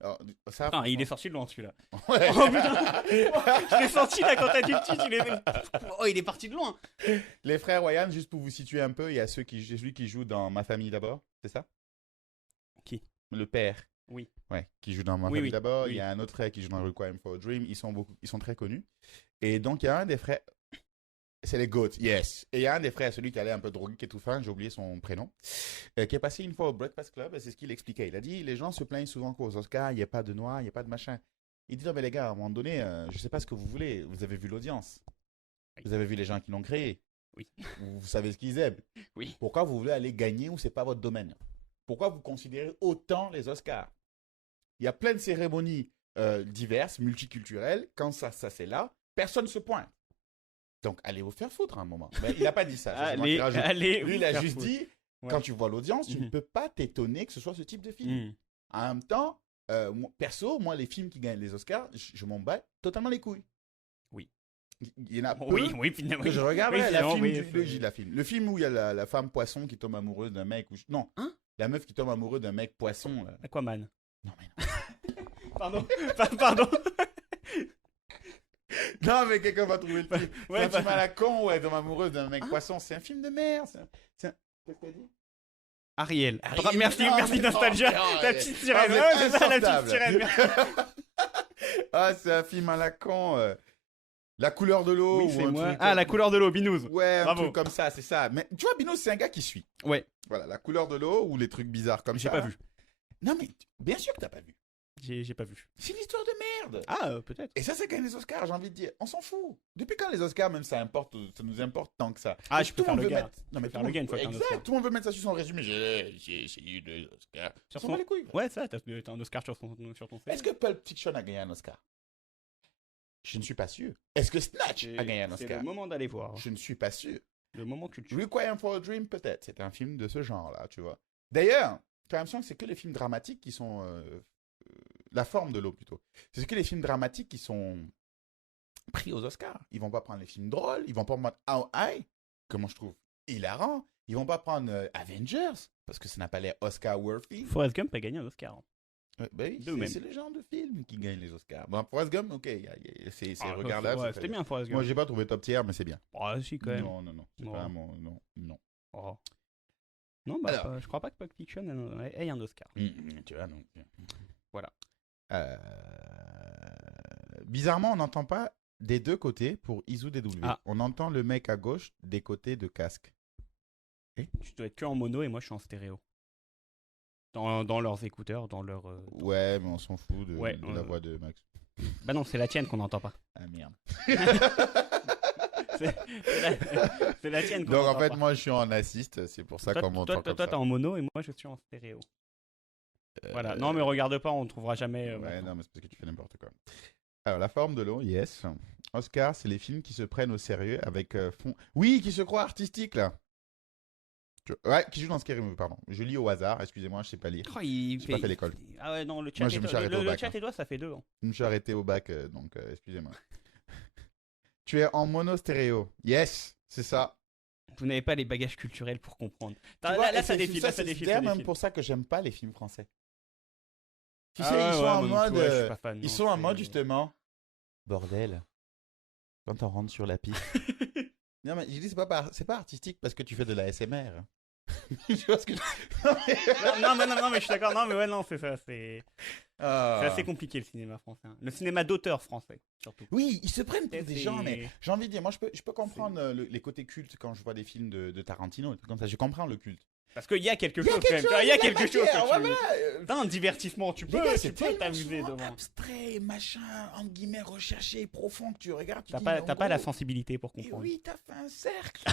Alors, ça, il est sorti de loin, celui-là. Ouais. Oh putain. Je l'ai sorti là quand t'as dit le titre. Il est parti de loin. Les frères Wayans, juste pour vous situer un peu, il y a celui qui joue dans Ma famille d'abord, c'est ça? Qui? Le père. Oui. Ouais, qui joue dans Ma famille d'abord. Il y a un autre frère qui joue dans Requiem for a Dream. Ils sont très connus. Et donc, il y a un des frères... C'est les GOAT, yes. Et il y a un des frères, celui qui allait un peu drogué, qui est tout fin, j'ai oublié son prénom, qui est passé une fois au Breakfast Club, et c'est ce qu'il expliquait. Il a dit, les gens se plaignent souvent qu'aux Oscars, il n'y a pas de noirs, il n'y a pas de machin. Il dit, non mais les gars, à un moment donné, je ne sais pas ce que vous voulez, vous avez vu l'audience. Vous avez vu les gens qui l'ont créé. Oui. Vous savez ce qu'ils aiment. Oui. Pourquoi vous voulez aller gagner où ce n'est pas votre domaine? Pourquoi vous considérez autant les Oscars? Il y a plein de cérémonies diverses, multiculturelles. Quand ça c'est là, personne ne se pointe. Donc, allez vous faire foutre à un moment. Mais il n'a pas dit ça. Lui, il a juste dit, quand tu vois l'audience, tu ne Mhm. peux pas t'étonner que ce soit ce type de film. En même temps, perso, moi, les films qui gagnent les Oscars, je m'en bats totalement les couilles. Oui. Il y en a peu finalement. que je regarde. Oui, Le film où il y a la femme poisson qui tombe amoureuse d'un mec. Non, la meuf qui tombe amoureuse d'un mec poisson. Là. Aquaman. Non, mais non. Pardon. Non, mais quelqu'un va trouver le film. Ouais, Quand tu m'as la con, ouais, tombe amoureuse d'un mec poisson. C'est un film de merde. Qu'est-ce qu'elle dit? Ariel. Merci Non, Nostalgia. non, La petite sirène. mais Ouais, c'est ça, la petite insupportable. sirène. Ah, c'est un film à la con. La couleur de l'eau. Oui, ou c'est un moi. truc Ah, la couleur de l'eau, Binous. Ouais, un Bravo. truc comme ça, c'est ça. Mais tu vois, Bino, c'est un gars qui suit. Ouais, Voilà, la couleur de l'eau ou les trucs bizarres comme j'ai ça. pas vu. Non, mais bien sûr que t'as pas vu. J'ai pas vu. C'est une histoire de merde. Ah, peut-être. Et ça gagne les Oscars, j'ai envie de dire. On s'en fout. Depuis quand les Oscars, même ça nous importe tant que ça. Ah, Et je peux tout faire monde le veut gars. mettre- Non, mais peux faire tout le gars une fois qu'il y a un Exact, Oscar. tout le monde veut mettre ça sur son résumé. J'ai eu des Oscars. Sur On s'en son- bat les couilles. Ouais, ça, t'as un Oscar sur ton CV. Est-ce que Pulp Fiction a gagné un Oscar? Je ne suis pas sûr. Est-ce que Snatch a gagné un C'est Oscar? le moment d'aller voir. Je ne suis pas sûr. Le moment culture. Requiem for a Dream, peut-être. C'est un film de ce genre-là, tu vois. D'ailleurs, j'ai l'impression que c'est que les films dramatiques qui sont... la forme de l'eau, plutôt. C'est que les films dramatiques qui sont pris aux Oscars. Ils vont pas prendre les films drôles. Ils vont pas prendre How High, que moi je trouve hilarant. Ils vont pas prendre Avengers, parce que ça n'a pas l'air Oscar-worthy. Forrest Gump a gagné un Oscar. Ben oui, D'eux-mêmes. c'est le genre de film qui gagne les Oscars. Bon, Forrest Gump, ok, c'est regardable. Ouais, ça c'était fait- bien Forrest Moi, Gump. j'ai pas trouvé top tier, mais c'est bien. Ah, si, quand même. Non, non, non. C'est Non. pas mon... Non, non. Oh. Non, bah, Alors. je crois pas que Pulp Fiction ait un Oscar. Tu vois, donc... Voilà. Bizarrement, on n'entend pas des deux côtés pour Izu DW. Ah. On entend le mec à gauche des côtés de casque. Tu dois être que en mono et moi je suis en stéréo. Dans leurs écouteurs, dans leur. Ouais, mais on s'en fout de, Ouais, de la voix de Max. Bah non, c'est la tienne qu'on n'entend pas. Ah merde. C'est la tienne qu'on Donc en n'entend fait, pas. moi je suis en assist, c'est pour ça Toi, qu'on m'entend toi, comme toi, ça. t'es en mono et moi je suis en stéréo. Voilà. Non, mais regarde pas, on trouvera jamais. Ouais, maintenant. non, mais c'est parce que tu fais n'importe quoi. Alors, la forme de l'eau, yes. Oscar, c'est les films qui se prennent au sérieux avec fond. Oui, qui se croient artistiques, là. Ouais, qui jouent dans Scary Movie, pardon. Je lis au hasard, excusez-moi, je sais pas lire. Oh, il J'ai pas fait l'école. Ah ouais, non, le chat, Moi, je me suis arrêté au le bac, chat hein. et toi, ça fait 2 ans. Je me suis arrêté au bac, donc excusez-moi. Tu es en mono stéréo. Yes, c'est ça. Vous n'avez pas les bagages culturels pour comprendre. Tu vois, Là, et ça c'est- défile, là, ça défile. C'est ça même défile. pour ça que j'aime pas les films français. Tu Ah sais, ouais, ils sont ouais, en moi, tu mode... vois, je suis pas fan, ils non, sont en c'est- mode, justement... Bordel. Quand on rentre sur la piste... Non, mais je dis, c'est pas artistique parce que tu fais de la SMR. Tu vois ce que je... non, mais je suis d'accord. Non, mais ouais, non, c'est ça. C'est Ah. assez compliqué le cinéma français. Hein. Le cinéma d'auteur français, surtout. Oui, ils se prennent pour C'est- des gens, mais j'ai envie de dire, moi je peux comprendre les côtés cultes quand je vois des films de Tarantino, et trucs comme ça, je comprends le culte. Parce qu'il y a quelque Il y a chose, quelque quand même. chose, Il y a quelque chose. matière, que tu- ouais, voilà. T'as un divertissement, tu Les peux gars, c'est tu peux tellement t'amuser souvent devant. abstrait, machin, entre guillemets, recherché, profond, que tu regardes, tu T'as dis, pas, mais en t'as pas la gros, sensibilité pour et comprendre. oui, t'as fait un cercle.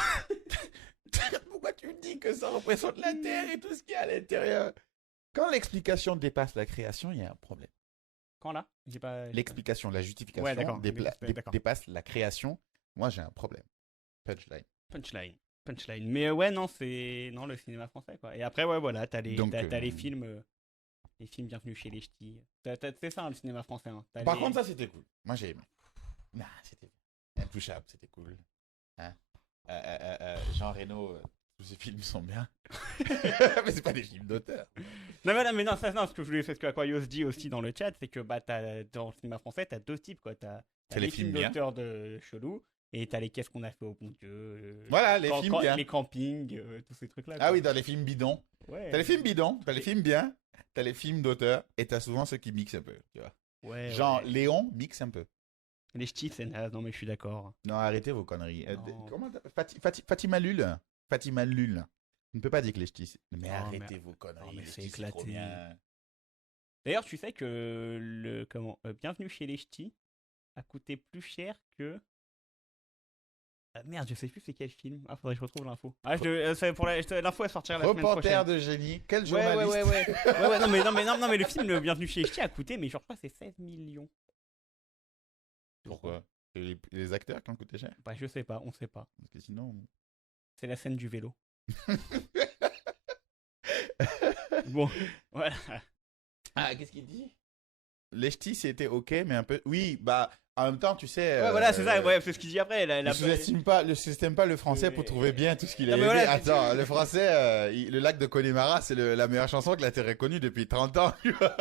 Pourquoi tu me dis que ça représente la Terre et tout ce qu'il y a à l'intérieur? Quand l'explication dépasse la création, il y a un problème. Quand là J'ai pas. L'explication, la justification Ouais, d'accord. D'accord. dépasse la création, moi j'ai un problème. Punchline. Punchline. Mais ouais, non, c'est. Non, le cinéma français, quoi. Et après, ouais, voilà, t'as les, Donc, t'as les films. Les films Bienvenue chez les Ch'tis. C'est ça, hein, le cinéma français. Hein. T'as Par les- contre, ça c'était cool. Moi j'ai aimé. Nah, c'était Intouchable, c'était cool. Hein? Jean Reno, tous ses films sont bien. Mais c'est pas des films d'auteur. Mais non, ça, non, ce que je voulais, ce que Aquarius dit aussi dans le chat, c'est que bah, dans le cinéma français, t'as 2 types, quoi. T'as les les films films bien. d'auteurs de chelou, et t'as les qu'est-ce qu'on a fait au bon Dieu. Voilà, les films bien. Les campings, tous ces trucs-là. Ah quoi. oui, dans les films bidons. Ouais. T'as les films bidons, t'as les films bien, t'as les films d'auteur, et t'as souvent ceux qui mixent un peu. Tu vois. Ouais, Genre, ouais. Léon mixe un peu. Les ch'tis, c'est naze. Non, mais je suis d'accord. Non, arrêtez vos conneries. Non. Comment Fatima Lul. Fatima Lul. Tu ne peux pas dire que les ch'tis. Mais Non, arrêtez mais- vos conneries. non, mais les c'est ch'tis, trop éclaté. bien. D'ailleurs, tu sais que Bienvenue chez les ch'tis a coûté plus cher que. Ah, merde, je sais plus c'est quel film. Ah, faudrait que je retrouve l'info. Ah, c'est pour l'info, elle sortira la semaine Reporter prochaine. de génie. Quel Ouais, journaliste. ouais, non, mais le film Bienvenue chez les ch'tis a coûté, mais je crois que c'est 16 millions. Pourquoi? C'est les acteurs qui ont coûté cher? Bah, je sais pas, on sait pas. Parce que sinon... C'est la scène du vélo. Bon, voilà. Ah, qu'est-ce qu'il dit? Les ch'tis, c'était ok, mais un peu... Oui, bah, en même temps, tu sais... Ouais, voilà, c'est ça, ouais, c'est ce qu'il dit après. Ne sous-estime pas le français pour trouver bien tout ce qu'il a Non, aimé. mais voilà, Attends, le français, le lac de Connemara, c'est la meilleure chanson que la Terre ait connue depuis 30 ans. Tu vois.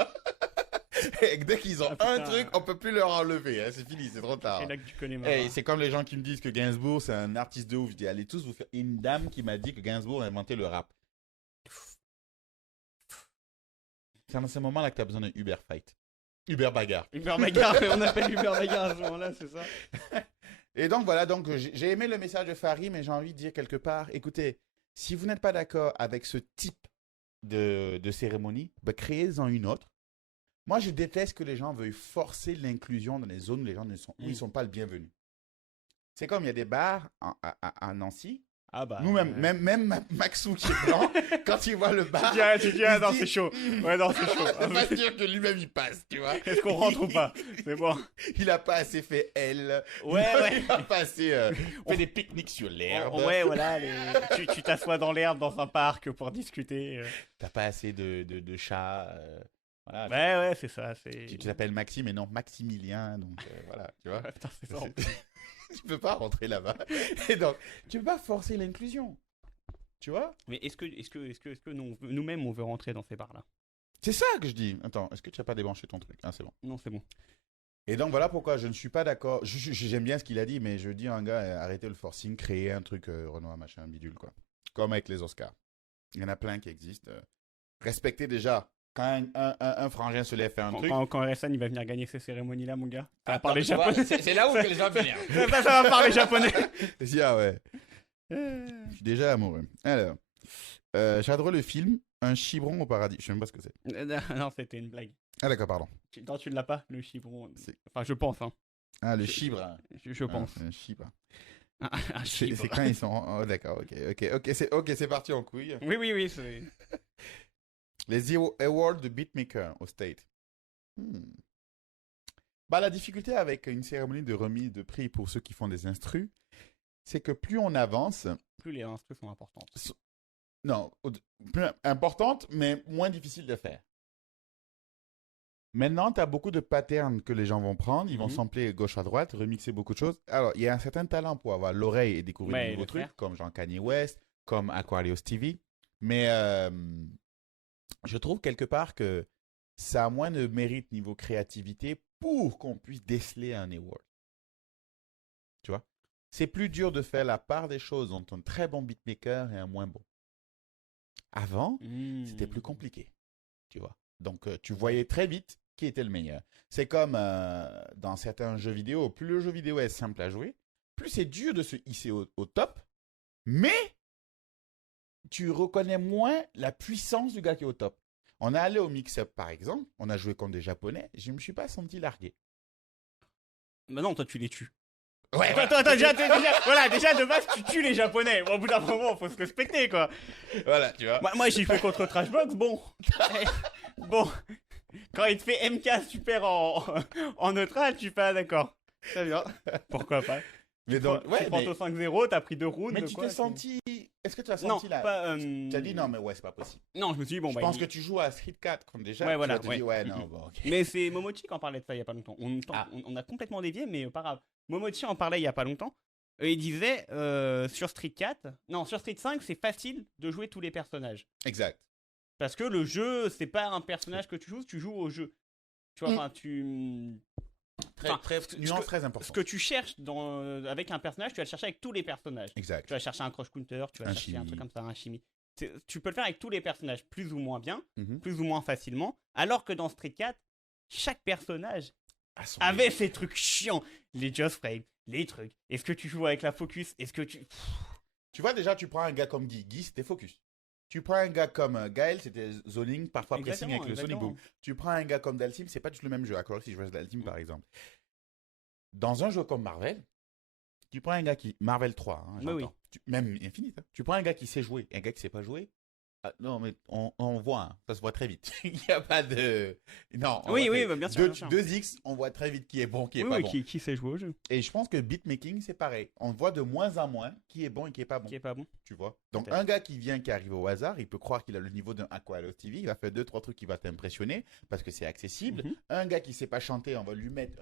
Et dès qu'ils ont Ah, un putain. truc, on peut plus leur enlever. Hein, c'est fini, c'est trop tard. C'est là que tu connais ma. Hey, c'est comme les gens qui me disent que Gainsbourg, c'est un artiste de ouf. Je dis, allez tous vous faire... Une dame qui m'a dit que Gainsbourg a inventé le rap. C'est dans ce moment-là que tu as besoin d'un Uber fight. Uber bagarre. Uber bagarre, on appelle Uber bagarre à ce moment-là, c'est ça. Et donc voilà, donc j'ai aimé le message de Fary, mais j'ai envie de dire quelque part, écoutez, si vous n'êtes pas d'accord avec ce type de cérémonie, ben créez-en une autre. Moi, je déteste que les gens veuillent forcer l'inclusion dans les zones où les gens où ils ne sont pas le bienvenu. C'est comme il y a des bars à Nancy. Ah bah. Même Maxou qui est blanc, quand il voit le bar. Tu dis, non, c'est chaud. Ouais, non, c'est chaud. C'est pas sûr que lui-même il passe, tu vois. Est-ce qu'on rentre ou pas? C'est bon. Il a pas assez fait elle. Ouais. Il a pas assez fait des pique-niques sur l'herbe. Ouais, voilà. Tu t'assois dans l'herbe dans un parc pour discuter. T'as pas assez de chats. Voilà. Ouais, c'est ça. Tu t'appelles Maxime et non Maximilien, donc voilà, tu vois. Putain, c'est ça. Tu peux pas rentrer là-bas. Et donc, tu peux pas forcer l'inclusion. Tu vois? Mais est-ce que nous-mêmes, on veut rentrer dans ces bars-là? C'est ça que je dis. Attends, est-ce que tu n'as pas débranché ton truc? Ah, c'est bon. Non, c'est bon. Et donc, voilà pourquoi je ne suis pas d'accord. J'aime bien ce qu'il a dit, mais je dis à un gars, arrêtez le forcing, créez un truc Renoir, machin, bidule, quoi. Comme avec les Oscars. Il y en a plein qui existent. Respectez déjà. Quand un frangin se lève faire un truc. Quand RSN il va venir gagner ces cérémonies-là, mon gars. Ça va parler japonais. C'est là où les gens viennent. Ça va parler japonais. Ah ouais. Je suis déjà amoureux. Alors, j'adore le film Un Chibron au paradis. Je sais même pas ce que c'est. Non, c'était une blague. Ah d'accord, pardon. Non, tu ne l'as pas, le chibron. Enfin, je pense. Hein. Ah, le chibre. Je pense. Un chibre. Un chibre. C'est quand ils sont... Oh, d'accord, ok, c'est parti en couille. Oui, c'est... Les Zero Awards de Beatmaker au State. Bah, la difficulté avec une cérémonie de remise de prix pour ceux qui font des instrus, c'est que plus on avance... Plus les instrus sont importantes. Non, plus importantes, mais moins difficiles de faire. Maintenant, tu as beaucoup de patterns que les gens vont prendre. Ils vont sampler gauche à droite, remixer beaucoup de choses. Alors, il y a un certain talent pour avoir l'oreille et découvrir de nouveaux trucs, comme Jean Kanye West, comme Aquarius TV. Mais je trouve quelque part que ça a moins de mérite niveau créativité pour qu'on puisse déceler un award. Tu vois? C'est plus dur de faire la part des choses entre un très bon beatmaker et un moins bon. Avant, c'était plus compliqué. Tu vois? Donc, tu voyais très vite qui était le meilleur. C'est comme dans certains jeux vidéo, plus le jeu vidéo est simple à jouer, plus c'est dur de se hisser au top, mais tu reconnais moins la puissance du gars qui est au top. On est allé au mix-up, par exemple, on a joué contre des Japonais, je ne me suis pas senti largué. Bah non, toi, tu les tues. Ouais, Toi, déjà, de base, tu tues les Japonais. Bon, au bout d'un moment, faut se respecter, quoi. Voilà, tu vois. Moi, j'y fais contre Trashbox, bon. Bon. Quand il te fait MK super en neutral, tu fais d'accord. Très bien. Pourquoi pas? Mais donc, tu prends au 5-0, t'as pris 2 rounds. Mais tu t'es senti... Est-ce que tu as senti non, là pas, Tu as dit non, mais ouais, c'est pas possible. Non, je me suis dit, bon, je pense que tu joues à Street 4 contre déjà. Ouais, voilà. Tu te dis, ouais, non, bon, ok. Mais c'est Momochi qui en parlait de ça il y a pas longtemps. On a complètement dévié, mais pas grave. Momochi en parlait il y a pas longtemps. Il disait sur Street 4, non, sur Street 5, c'est facile de jouer tous les personnages. Exact. Parce que le jeu, c'est pas un personnage que tu joues au jeu. Tu vois, enfin, Nuance très importante. Ce que tu cherches avec un personnage, tu vas le chercher avec tous les personnages. Exact. Tu vas chercher un crush counter, tu vas chercher un truc comme ça, un chimie. Tu peux le faire avec tous les personnages, plus ou moins bien, plus ou moins facilement. Alors que dans Street 4, chaque personnage avait ses trucs chiants. Les Just Frame, les trucs. Est-ce que tu joues avec la focus? Est-ce que tu... Tu vois, déjà, tu prends un gars comme Guy. Guy, c'était focus. Tu prends un gars comme Gaël, c'était zoning, parfois pressing avec le Sonic Boom. Tu prends un gars comme Dalsim, c'est pas du tout le même jeu. Accord si je joue Dalsim, par exemple. Dans un jeu comme Marvel, tu prends un gars qui... Marvel 3, hein, j'entends. Oui. Même Infinite. Hein. Tu prends un gars qui sait jouer et un gars qui sait pas jouer. Ah, non, mais on voit, hein, ça se voit très vite. Il n'y a pas de... Non. Oui, bah, bien sûr. 2x, on voit très vite qui est bon, qui est pas bon. Qui sait jouer au jeu. Et je pense que beatmaking, c'est pareil. On voit de moins en moins qui est bon et qui est pas bon. Qui est pas bon. Tu vois. Donc, un gars qui arrive au hasard, il peut croire qu'il a le niveau d'un Aquarius TV. Il va faire 2-3 trucs qui vont t'impressionner parce que c'est accessible. Un gars qui sait pas chanter, on va lui mettre...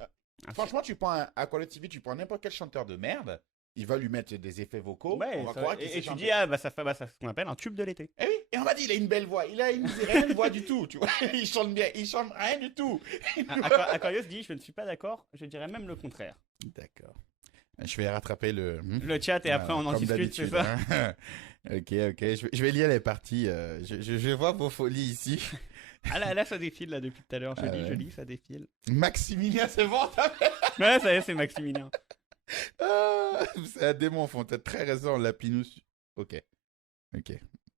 Franchement, tu prends un Aquarius TV, tu prends n'importe quel chanteur de merde, il va lui mettre des effets vocaux. Ouais, on va croire qu'il sait chanter. Tu dis, ça fait ce qu'on appelle un tube de l'été. Eh oui, et on m'a dit, il a une belle voix. Il a rien de voix du tout, tu vois. Il chante bien, il chante rien du tout. Aquarius dit, je ne suis pas d'accord, je dirais même le contraire. D'accord. Je vais rattraper le chat et après on en discute, c'est ça? Hein. Ok. Je vais lire les parties. Je vois vos folies ici. Là, ça défile, là, depuis tout à l'heure. Ah ouais. Je lis, ça défile. Maximilien, c'est bon, Ouais, ça y est, c'est Maximilien. c'est un démon, fond. T'as très raison, Lapinus. Ok.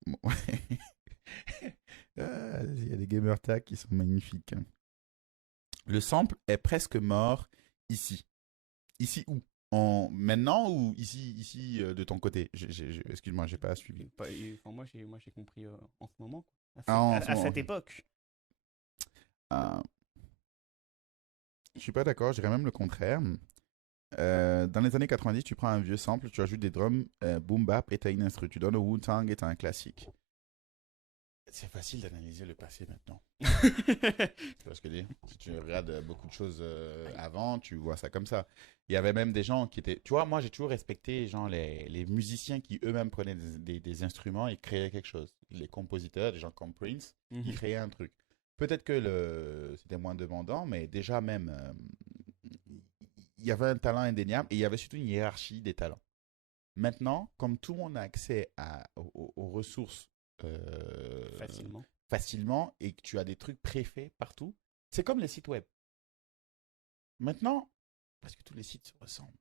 Bon. Il y a des gamer tags qui sont magnifiques. Le sample est presque mort ici. Ici où maintenant ou ici de ton côté? Excuse-moi, j'ai pas suivi. Moi, j'ai compris en ce moment. En ce À moment. cette époque. Je suis pas d'accord, je dirais même le contraire. Dans les années 90, tu prends un vieux sample, tu ajoutes des drums, boom bap et t'as une instru. Tu donnes au Wu-Tang et t'as un classique. C'est facile d'analyser le passé maintenant. Tu vois ce que je veux dire? Si tu regardes beaucoup de choses avant, tu vois ça comme ça. Il y avait même des gens qui étaient... Tu vois, moi j'ai toujours respecté genre, les musiciens qui eux-mêmes prenaient des instruments et créaient quelque chose. Les compositeurs, des gens comme Prince, qui créaient un truc. Peut-être que c'était moins demandant, mais déjà même, il y avait un talent indéniable et il y avait surtout une hiérarchie des talents. Maintenant, comme tout le monde a accès aux ressources facilement et que tu as des trucs préfaits partout, c'est comme les sites web. Maintenant, parce que tous les sites se ressemblent,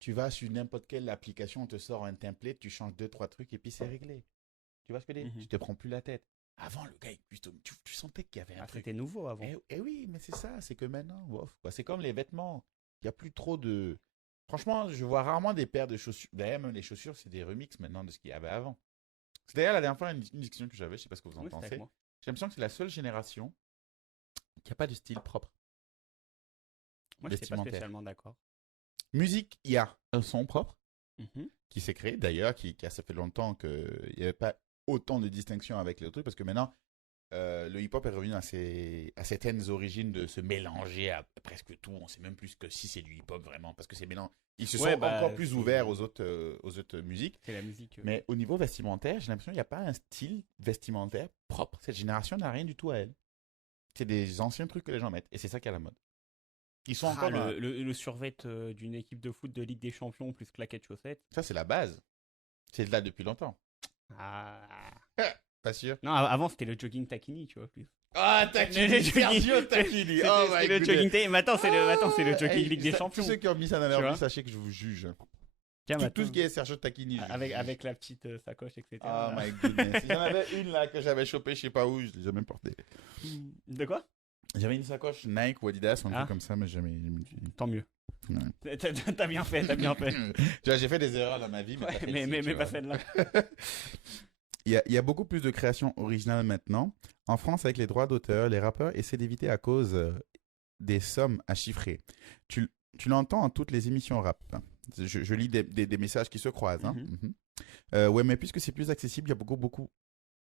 tu vas sur n'importe quelle application, on te sort un template, tu changes 2-3 trucs et puis c'est réglé. Tu vois ce que je veux dire? Tu te prends plus la tête. Avant, le gars, tu sentais qu'il y avait un truc. C'était nouveau avant. Eh oui, mais c'est ça, c'est que maintenant, bof, quoi. C'est comme les vêtements. Il n'y a plus trop de... Franchement, je vois rarement des paires de chaussures. D'ailleurs, même les chaussures, c'est des remixes maintenant de ce qu'il y avait avant. C'est d'ailleurs la dernière fois une discussion que j'avais, je sais pas ce que vous en pensez. J'ai l'impression que c'est la seule génération qui n'a pas de style propre. Moi, je suis pas spécialement d'accord. Musique, il y a un son propre qui s'est créé, d'ailleurs, ça fait longtemps qu'il n'y avait pas autant de distinctions avec les trucs, parce que maintenant, le hip-hop est revenu à certaines origines de se mélanger à presque tout. On sait même plus que si c'est du hip-hop vraiment, parce que c'est mélange. Ils se sont encore plus ouverts aux autres musiques. C'est la musique. Mais au niveau vestimentaire, j'ai l'impression qu'il n'y a pas un style vestimentaire propre. Cette génération n'a rien du tout à elle. C'est des anciens trucs que les gens mettent, et c'est ça qui est à la mode. Ils sont encore le survêt d'une équipe de foot de Ligue des Champions plus claquettes chaussettes. Ça, c'est la base. C'est là depuis longtemps. Pas sûr. Non, avant c'était le jogging taquini, tu vois plus. Ah, taquini, Sergio Taquini. Oh my le jogging taquini. Maintenant c'est le jogging Ligue des Champions. Tous ceux qui ont mis ça dans leur vie, sachez que je vous juge. Tout ce qui est Sergio Taquini. Avec la petite sacoche, etc. Oh my goodness. J'en avais une là que j'avais chopée, je sais pas où, je l'ai jamais portée. De quoi? J'avais une sacoche Nike ou Adidas, un truc comme ça, mais jamais. Tant mieux. Ouais. T'as bien fait. J'ai fait des erreurs dans ma vie, mais pas celle-là. Il y a beaucoup plus de créations originales maintenant. En France, avec les droits d'auteur, les rappeurs essaient d'éviter à cause des sommes à chiffrer. Tu l'entends dans toutes les émissions rap. Je lis des messages qui se croisent. Ouais, mais puisque c'est plus accessible, il y a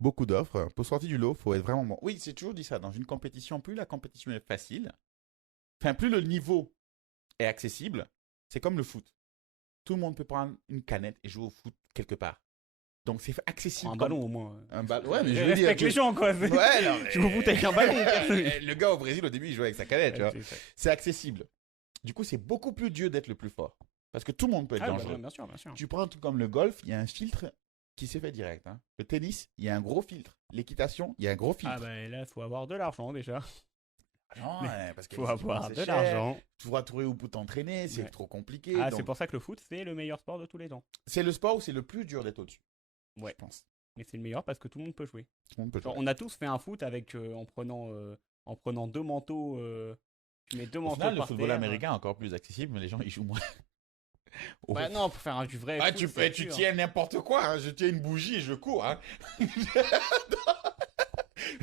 beaucoup d'offres. Pour sortir du lot, il faut être vraiment bon. Oui, c'est toujours dit ça. Dans une compétition, plus la compétition est facile, plus le niveau est accessible, c'est comme le foot. Tout le monde peut prendre une canette et jouer au foot quelque part. Donc c'est accessible. Un ballon au moins. Un ballon. Ouais, mais je respecte les gens quoi. Ouais, non, tu me fous avec un ballon. Le gars au Brésil au début il jouait avec sa canette, tu vois. C'est accessible. Du coup, c'est beaucoup plus dur d'être le plus fort. Parce que tout le monde peut être dangereux. Bien sûr. Tu prends un truc comme le golf, il y a un filtre qui s'est fait direct. Le tennis, il y a un gros filtre. L'équitation, il y a un gros filtre. Ah ben là, il faut avoir de l'argent déjà. Non, parce faut avoir de l'argent. Tu dois trouver où pour t'entraîner, c'est trop compliqué. Ah, donc... c'est pour ça que le foot, c'est le meilleur sport de tous les temps. C'est le sport où c'est le plus dur d'être au-dessus. Ouais. Je pense. Mais c'est le meilleur parce que tout le monde peut jouer. Tout le monde peut jouer. On a tous fait un foot avec en prenant deux manteaux. Tu mets deux manteaux. Au final, le football américain est encore plus accessible, mais les gens ils jouent moins. Bah non, pour faire du vrai. Ah, foot, tu tiens n'importe quoi. Je tiens une bougie et je cours.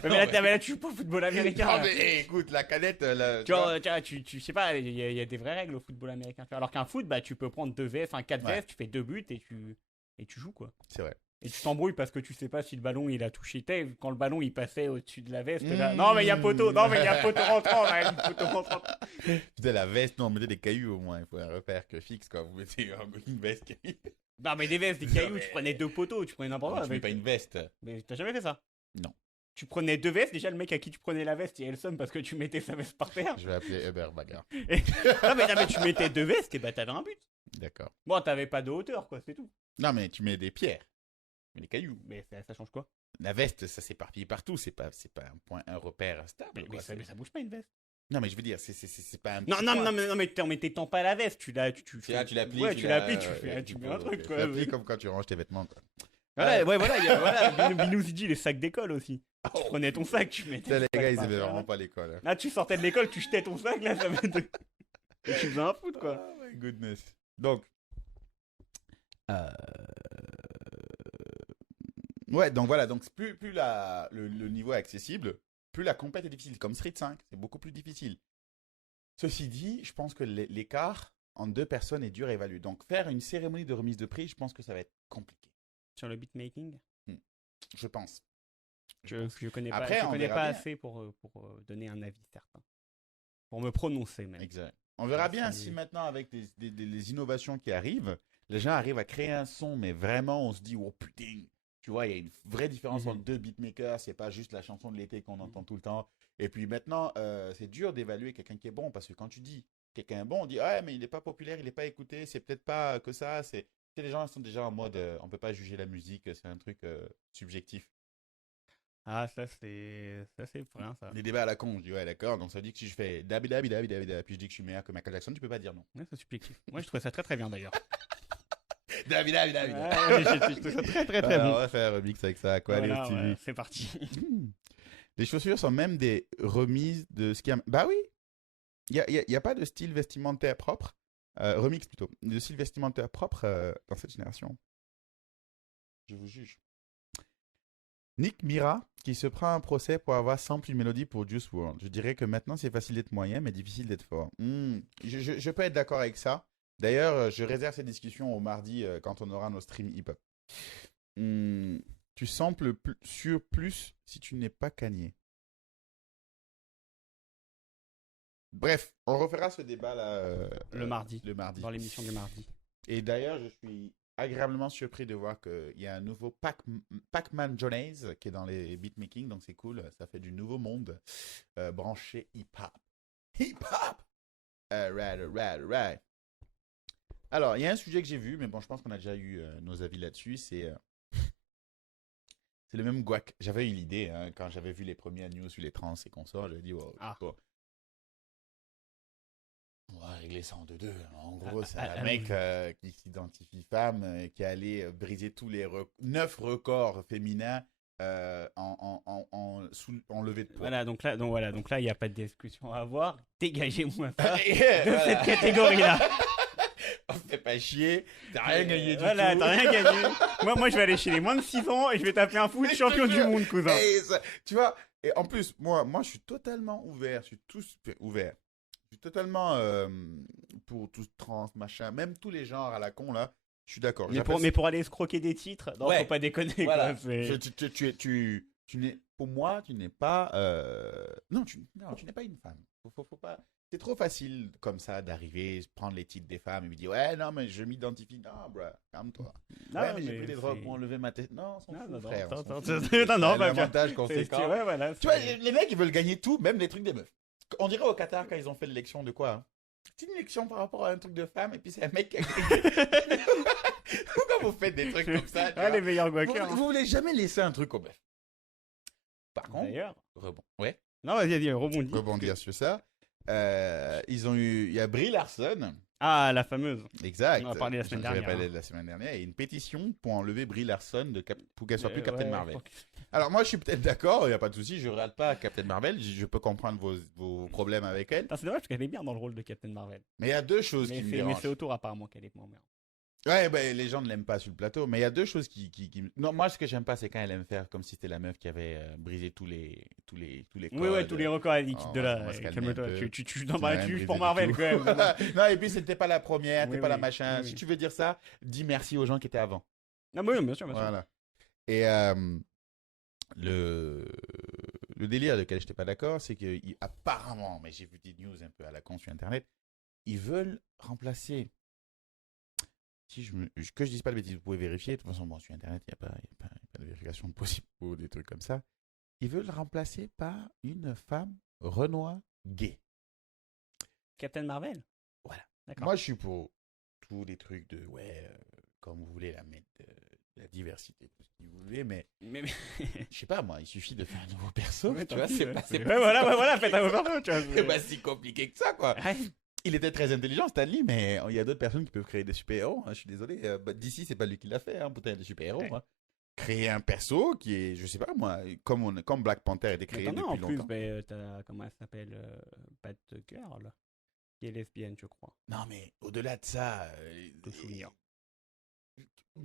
mais là, tu joues pas au football américain. Non, mais écoute, la canette. Tu sais pas, il y a des vraies règles au football américain. Alors qu'un foot, bah, tu peux prendre 2 VF, 4 VF, tu fais 2 buts et tu joues quoi. C'est vrai. Et tu t'embrouilles parce que tu sais pas si le ballon il a touché quand le ballon il passait au-dessus de la veste. Là... Non, mais il y a poteau. Non, mais il y a poteau rentrant. Putain, la veste, non, mettez des cailloux au moins. Il faut un repère fixe quoi. Vous mettez une veste. Non, mais des vestes, des cailloux, tu prenais 2 poteaux, tu prenais n'importe quoi. Tu mets pas une veste. Mais t'as jamais fait ça? Non. Tu prenais 2 vestes, déjà le mec à qui tu prenais la veste, il a le seum parce que tu mettais sa veste par terre. Je vais appeler Hubert Bagarre. non, mais tu mettais 2 vestes et bah t'avais un but. D'accord. Bon, t'avais pas de hauteur quoi, c'est tout. Non, mais tu mets des pierres. Mais des cailloux. Mais ça change quoi? la veste, ça s'éparpille partout. C'est pas un repère stable. Mais quoi. ça bouge pas une veste. Non, mais je veux dire, c'est pas un. Non, petit non, point. non, mais t'étends pas la veste. Tu l'applies. Ouais, tu l'applies, tu mets un truc, quoi. Tu l'applies comme quand tu ranges tes vêtements, quoi. Voilà, voilà. Binous, il dit les sacs d'école aussi. Tu prenais ton sac, tu mettais. Putain, les ton gars, sac ils par aimaient terre, vraiment là. pas l'école. Hein. Là, tu sortais de l'école, tu jetais ton sac, là, ça va te. Et tu faisais un foot, quoi. Oh my goodness. Donc. Ouais, donc voilà. Donc, plus le niveau est accessible, plus la compète est difficile. Comme Street 5, c'est beaucoup plus difficile. Ceci dit, je pense que l'écart en 2 personnes est dur à évaluer. Donc, faire une cérémonie de remise de prix, je pense que ça va être compliqué. Sur le beatmaking, Je pense. je connais pas, Après, je on connais verra pas bien. assez pour donner un avis certain. Pour me prononcer, même. Exact. On verra bien C'est- si maintenant, avec les innovations qui arrivent, les gens arrivent à créer un son, mais vraiment, on se dit, oh putain, tu vois, il y a une vraie différence Mhm. entre 2 beatmakers, c'est pas juste la chanson de l'été qu'on entend tout le temps. Et puis maintenant, c'est dur d'évaluer quelqu'un qui est bon, parce que quand tu dis quelqu'un est bon, on dit, ouais, mais il n'est pas populaire, il n'est pas écouté, c'est peut-être pas que ça, c'est... Tu sais, les gens sont déjà en mode, on peut pas juger la musique, c'est un truc subjectif. Ah, ça c'est vrai, ça. Les débats à la con, je dis, ouais, d'accord, donc ça dit que si je fais dabi dabi dabi dabi dabi, puis je dis que je suis meilleur que Michael Jackson, tu peux pas dire non. Ouais, c'est subjectif. Moi, je trouvais ça très très bien d'ailleurs. Dabi dabi dabi dabi. Ouais, je trouve ça très très très Voilà, on bon. va faire un remix avec ça, quoi, Voilà, allez, Stevie. ouais, c'est parti. Les chaussures sont même des remises de ce qu'il y a. Bah oui, il y a pas de style vestimentaire propre, remix plutôt, de style vestimentaire propre dans cette génération. Je vous juge. Nick Mira, qui se prend un procès pour avoir samplé une mélodie pour Juice WRLD. Je dirais que maintenant, c'est facile d'être moyen, mais difficile d'être fort. Je peux être d'accord avec ça. D'ailleurs, je réserve cette discussion au mardi quand on aura nos streams hip-hop. Tu samples sur plus si tu n'es pas Kanye. Bref, on refera ce débat là Le mardi. Le mardi. Dans l'émission du mardi. Et d'ailleurs, je suis agréablement surpris de voir qu'il y a un nouveau Pac-Man Jones qui est dans les beatmaking, donc c'est cool, ça fait du nouveau monde branché hip-hop. Hip-hop! Right. Alors, il y a un sujet que j'ai vu, mais bon, je pense qu'on a déjà eu nos avis là-dessus, c'est le même guac. J'avais eu l'idée, hein, quand j'avais vu les premières news sur les trans et consorts, j'avais dit, oh, bon. On va régler ça en 2-2. En gros, c'est un mec qui s'identifie femme, qui allait briser tous les 9 records féminins en levée de poids. Voilà, donc là, il n'y a pas de discussion à avoir. Dégagez-moi ça de Voilà. cette catégorie-là. On fait pas chier, t'as rien gagné du tout. Voilà, t'as rien gagné. Moi, je vais aller chez les moins de 6 ans et je vais taper un foot champion du monde, cousin. Et tu vois, et en plus, moi, je suis totalement ouvert, je suis totalement pour tout trans, machin, même tous les genres à la con, là, je suis d'accord. Mais pour aller escroquer des titres, non, Ouais. faut pas déconner. Voilà. Quoi, Tu n'es, pour moi, tu n'es pas, non, tu n'es pas une femme. Faut pas. C'est trop facile comme ça d'arriver, prendre les titres des femmes et lui dire ouais non mais je m'identifie. Non, bro, calme-toi. Non, Ouais, mais j'ai pris des drogues pour enlever ma tête. Non, on s'en fout, frère. on s'en fout. Non, L'avantage conséquent. ouais, voilà. Tu vois, les mecs ils veulent gagner tout, même les trucs des meufs. On dirait au Qatar quand ils ont fait l'élection de quoi, hein. C'est une élection par rapport à un truc de femme et puis c'est un mec qui a gagné. Pourquoi vous faites des trucs comme ça, tu vois? Les meilleurs guaqueurs. Vous voulez jamais laisser un truc au meuf. Par contre, D'ailleurs. ouais, Non, vas-y, rebondis. rebondir sur ça. Il y a Brie Larson, Ah, la fameuse. exact. On en a parlé la semaine J'en avais dernière, parlé la semaine dernière. Il y a une pétition pour enlever Brie Larson pour qu'elle soit plus Captain Ouais, Marvel. faut- Alors moi, je suis peut-être d'accord, il n'y a pas de souci, je ne rate pas Captain Marvel, je peux comprendre vos problèmes avec elle. Putain, c'est dommage parce qu'elle est bien dans le rôle de Captain Marvel. Mais il y a deux choses qui me Mais dérangent. c'est autour apparemment qu'elle est moins bien. Ouais, ben, les gens ne l'aiment pas sur le plateau, mais il y a deux choses qui... Non, moi, ce que j'aime pas, c'est quand elle aime faire comme si c'était la meuf qui avait brisé tous les codes. Oui, tous les records à l'équipe de on là. va se calmer Calme-toi. un peu. Non, bah, tu brisé pour du Marvel tout. quand même. Voilà. Non, et puis c'était pas la première, Oui, t'es pas la oui, machin. oui, Si oui. tu veux dire ça, dis merci aux gens qui étaient avant. Ah, bah oui, bien sûr, bien sûr. Voilà. Et le délire de lequel je n'étais pas d'accord, c'est que apparemment, mais j'ai vu des news un peu à la con sur Internet, ils veulent remplacer. Que je dise pas de bêtises, vous pouvez vérifier. De toute façon, bon, sur Internet, il n'y a pas de vérification possible pour des trucs comme ça. Ils veulent remplacer par une femme Renoir gay. Captain Marvel. Voilà. D'accord. Moi, je suis pour tous les trucs de, ouais, comme vous voulez la mettre, la diversité, tout ce que vous voulez, mais Mais je sais pas, moi, il suffit de faire un nouveau perso, Ouais, tu vois, tant pis, c'est ouais. pas, c'est Ouais, pas, voilà, faites un overflow, tu vois. c'est pas si compliqué que ça, quoi. Ouais. Il était très intelligent, Stanley, mais il y a d'autres personnes qui peuvent créer des super-héros. Hein, je suis désolé. D'ici, c'est pas lui qui l'a fait, hein, putain, des super-héros. Ouais. Hein. Créer un perso qui est, je sais pas moi, comme Black Panther a été créé Mais t'en as depuis en plus, longtemps. t'as, comment elle s'appelle, Batgirl, qui est lesbienne, je crois. Non, mais au-delà de ça, De souvenir.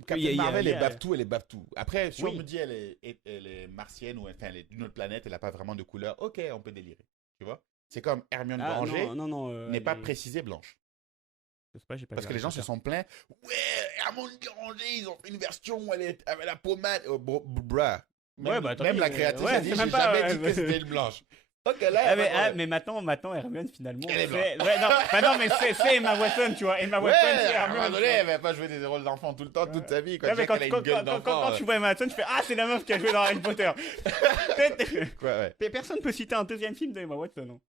Captain Il y a- Marvel, il y a- elle bave tout, elle est bave tout. Après, si Oui. on me dit elle est martienne ou enfin, elle est d'une autre planète, elle n'a pas vraiment de couleur, ok, on peut délirer. Tu vois? C'est comme Hermione Ah Granger non, n'est pas précisée blanche. Je sais pas, j'ai pas Parce vu que les gens se Harry sont plaints. Ouais, Hermione Granger, ils ont fait une version où elle est avec la pommade. Oh, bruh. Même, Ouais, bah, attendez, même la créatrice ouais, a dit, c'est j'ai même pas- jamais dit que c'était une blanche. Ok, là, mais maintenant, Hermione, finalement, Elle est c'est... Ouais, non, bah non, mais c'est Emma Watson, tu vois. Emma ouais, Watson, c'est à un moment Hermione. donné, elle va pas jouer des rôles d'enfant tout le temps, toute sa vie. Quoi. Ouais, mais Déjà qu'elle a une gueule d'enfant. quand tu vois Emma Watson, tu fais ah, c'est la meuf qui a joué dans Harry Potter. Quoi, ouais. Mais personne peut citer un deuxième film d'Emma Watson. Non.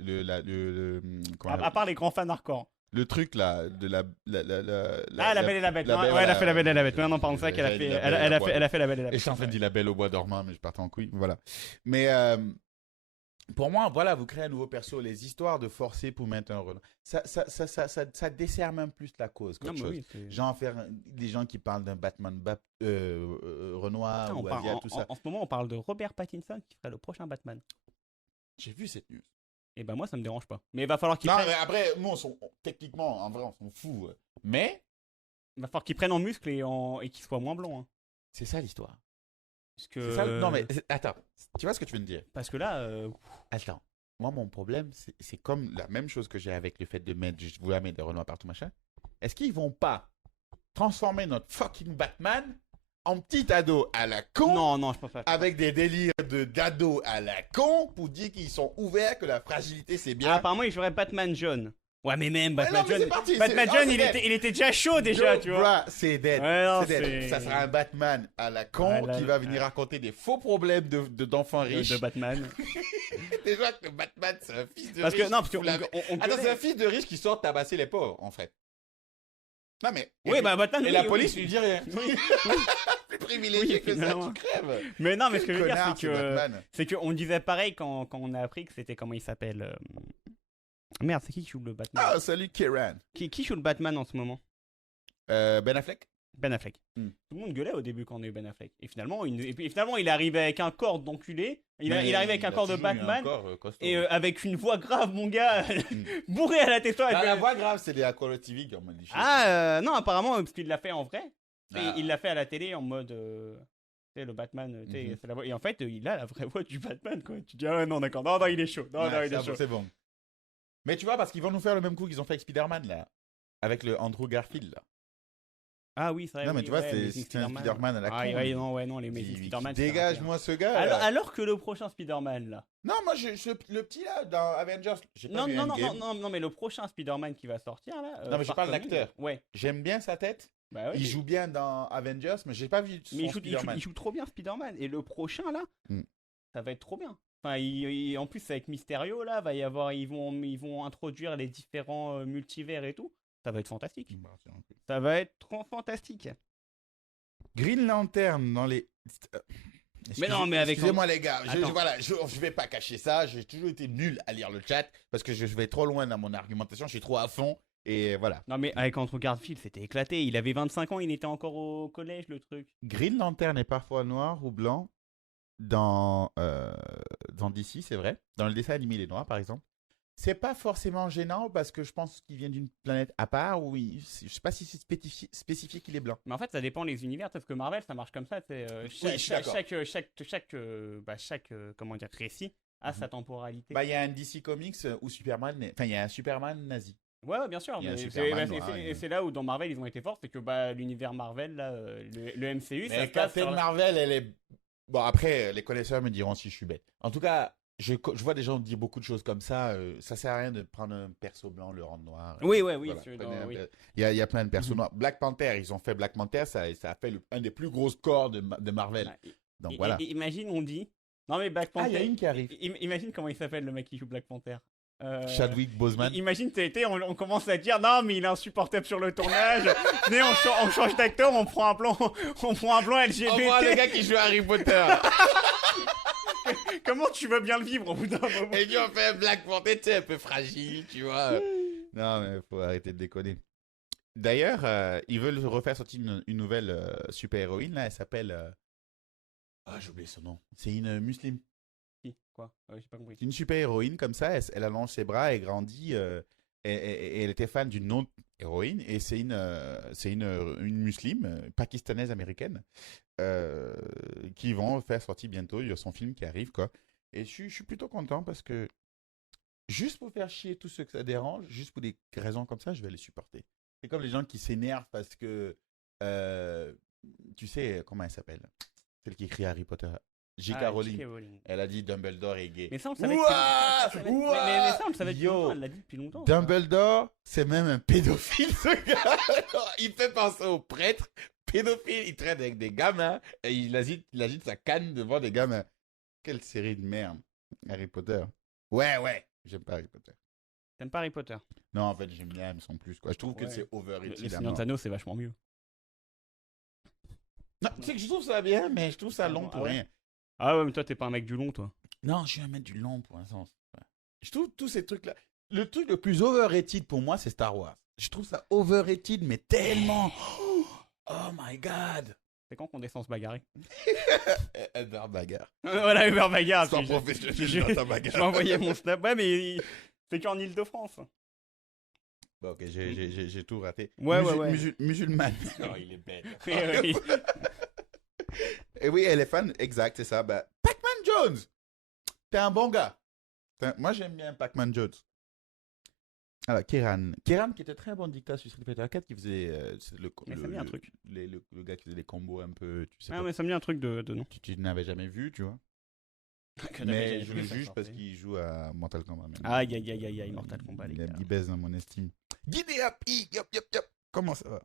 Comment on À appelle- part les grands fans hardcore. le truc là, de la. Ah, La Belle et la Bête. Ouais, elle a fait La Belle et la Bête. Ouais, non, pardon, c'est ça qu'elle a fait. Elle a fait La Belle et la Et Bête. je suis en train de dire la belle au bois dormant, mais je partais en couille. Voilà. Mais pour moi, voilà, vous créez un nouveau perso. Les histoires de forcer pour mettre un Renault, ça dessert même plus la cause Non, qu'autre mais chose. oui, c'est- Genre faire des gens qui parlent d'un Batman Renoir Ah, ou Asiat, tout ça. en ce moment, on parle de Robert Pattinson qui ferait le prochain Batman. J'ai vu cette news. Et ben moi, ça me dérange pas. Mais il va falloir qu'il Non, prenne... mais après, nous, techniquement, en vrai, on s'en fout. Mais il va falloir qu'il prenne en muscle et qu'il soit moins blond. Hein. c'est ça l'histoire. Parce que... C'est ça. Non, mais attends. Tu vois ce que tu veux me dire? Parce que là... Attends. Moi, mon problème, c'est comme la même chose que j'ai avec le fait de mettre, je voulais mettre des Renoirs partout, machin. Est-ce qu'ils vont pas transformer notre fucking Batman en petit ado à la con Non, je pense pas. avec des délires d'ado à la con pour dire qu'ils sont ouverts, que la fragilité c'est bien. Ah, apparemment, il jouerait Batman jaune. Ouais, mais même Ouais, Batman non, mais jaune... c'est parti, Batman c'est- jaune, oh, il c'est était déjà chaud déjà, Yo, tu vois. bruh, c'est dead. Ouais, non, C'est dead. c'est- Ça sera un Batman à la con Ah, là, qui va venir raconter des faux problèmes d'enfants riches. De Batman. Déjà que Batman, c'est un fils de Parce riche. que, non, parce qui qu'on fout la- on Attends, connaît- c'est un fils de riche qui sort tabasser les pauvres, en fait. Non, mais. Oui, bah Batman... Et oui, la oui. police lui dit rien. Oui. Plus privilégié Oui, que ça, finalement. tu crèves. Mais non, mais ce que je veux dire, Connard, c'est que... Batman. C'est qu'on disait pareil quand on a appris que c'était... Comment il s'appelle Merde, c'est qui joue le Batman Ah, salut Kieran. Qui joue le Batman en ce moment Ben Affleck. Ben Affleck. Hmm. Tout le monde gueulait au début quand on a eu Ben Affleck. Et finalement, il est arrivé avec un corps d'enculé. Il est arrivé avec un corps de Batman. Et avec une voix grave, mon gars, bourré à la testo. La voix grave, c'est les Aquaro TV qui ont modifié. Non, apparemment, parce qu'il l'a fait en vrai. Et Ah. il l'a fait à la télé en mode. Tu sais, le Batman. Tu sais, Mhm. c'est la voix. Et en fait, il a la vraie voix du Batman, quoi. Tu dis, ah non, d'accord. Non, il est chaud. Non, Ouais, il est chaud. c'est bon. Mais tu vois, parce qu'ils vont nous faire le même coup qu'ils ont fait avec Spider-Man, là. Avec le Andrew Garfield, là. Ah oui, c'est vrai. Non, mais oui, tu vois, ouais, c'est Amazing un Spider-Man à la Ah, con. ouais, non, les Amazing Qui Spider-Man. c'est un dégage-moi ce gars. affaire. là. Alors que le prochain Spider-Man, là. Non, moi, le petit, là, dans Avengers, j'ai pas Non, vu non, non, Endgame. non, mais le prochain Spider-Man qui va sortir, là. Non, mais je Far parle From Home, d'acteur. Ouais. J'aime bien sa tête. Bah ouais. Il joue bien dans Avengers, mais j'ai pas vu son Mais il joue Spider-Man. trop bien Spider-Man. Et le prochain là, Mm. ça va être trop bien. Enfin, en plus avec Mysterio là, va y avoir, ils vont introduire les différents multivers et tout. Ça va être fantastique. Ça va être trop fantastique. Green Lantern dans les. Mais non, mais avec- Excusez-moi les gars, Attends. voilà, je vais pas cacher ça. J'ai toujours été nul à lire le chat parce que je vais trop loin dans mon argumentation. Je suis trop à fond et voilà. Non mais avec Andrew Garfield, c'était éclaté. Il avait 25 ans, il était encore au collège le truc. Green Lantern est parfois noir ou blanc dans DC, c'est vrai. Dans le dessin animé, il est noir, par exemple. C'est pas forcément gênant parce que je pense qu'il vient d'une planète à part où je sais pas si c'est spécifié qu'il est blanc. Mais en fait, ça dépend des univers, parce que Marvel, ça marche comme ça. C'est je suis d'accord. chaque comment dire récit a sa temporalité. Bah, il y a un DC Comics où Superman, enfin, il y a un Superman nazi. Ouais, bien sûr. Il y a Mais un c'est Superman noir, et c'est là où dans Marvel ils ont été forts, c'est que l'univers Marvel, là, le MCU, ça Mais se passe Captain sur la- Marvel, elle est. Bon, après, les connaisseurs me diront si je suis bête. En tout cas, je vois des gens dire beaucoup de choses comme ça. Ça sert à rien de prendre un perso blanc, le rendre noir. Oui. Prenez Oui. Il y a plein de persos noirs. Black Panther, ils ont fait Black Panther, ça a fait un des plus gros scores de Marvel. Ouais. Donc voilà. Imagine, on dit. Non mais Black Ah, il y Panther. a une qui arrive. Imagine comment il s'appelle le mec qui joue Black Panther. Chadwick Boseman. Imagine, on commence à dire non, mais il est insupportable sur le tournage. Mais on change d'acteur, on prend un plan LGBT. On voit le gars qui joue Harry Potter. Comment tu veux bien le vivre au bout d'un moment? Et puis on fait un Black Panther, tu sais, un peu fragile, tu vois. Non, mais faut arrêter de déconner. D'ailleurs, ils veulent refaire sortir une nouvelle super-héroïne, là. Elle s'appelle... Ah, j'ai oublié son nom. C'est une musulmane. Quoi? J'ai pas compris. C'est une super-héroïne comme ça. Elle allonge ses bras, elle grandit. Et elle était fan d'une autre héroïne. Et c'est une musulmane pakistanaise américaine qui vont faire sortir bientôt. Il y a son film qui arrive, quoi. Et je suis plutôt content parce que juste pour faire chier tous ceux que ça dérange, juste pour des raisons comme ça, je vais les supporter. C'est comme les gens qui s'énervent parce que tu sais, comment elle s'appelle? Celle qui écrit Harry Potter. J.K. Rowling. Elle a dit Dumbledore est gay. Mais ça, on le savait. Ouah Mais ça, on le savait depuis Yo. longtemps. Elle l'a dit depuis longtemps. Dumbledore, c'est même un pédophile, ce gars. Il fait penser au prêtre pédophile. Il traîne avec des gamins et il agite sa canne devant des gamins. Quelle série de merde. Harry Potter. Ouais. J'aime pas Harry Potter. T'aimes pas Harry Potter? Non, en fait, j'aime bien, mais sans plus, quoi. Je trouve que Ouais. c'est Le overrated. Seigneur des Anneaux, c'est vachement mieux. Non, tu sais que je trouve ça bien, mais je trouve ça long pour ouais. rien. Ah ouais, mais toi, t'es pas un mec du long, toi. Non, je suis un mec du long pour l'instant. Je trouve tous ces trucs-là. Le truc le plus overrated pour moi, c'est Star Wars. Je trouve ça overrated, mais tellement. Oh my god. C'est quand qu'on descend se bagarrer? Hubert Bagarre. Voilà, Hubert Bagarre. Sans Je professionnel dans ta vais bagarre. envoyer mon snap. Ouais, mais c'est qu'en Ile-de-France. Bon, ok, j'ai tout raté. Ouais. Musulmane. Oh, il est bête. Oui. Et oui, elle est fan, exact, c'est ça. Bah, Pac-Man Jones. T'es un bon gars. Moi, j'aime bien Pac-Man Jones. Alors, Kiran qui était très bon dictateur sur Street Fighter 4, qui faisait Mais ça me dit un truc. le gars qui faisait des combos un peu, tu sais Ah, pas. mais ça me dit un truc de nom. Tu n'avais jamais vu, tu vois. Mais je le juge parce qu'il joue à Mortal Kombat. Aïe, Mortal Kombat, les Il a gars. il baisse dans mon estime. Giddy up, yop. Comment ça va?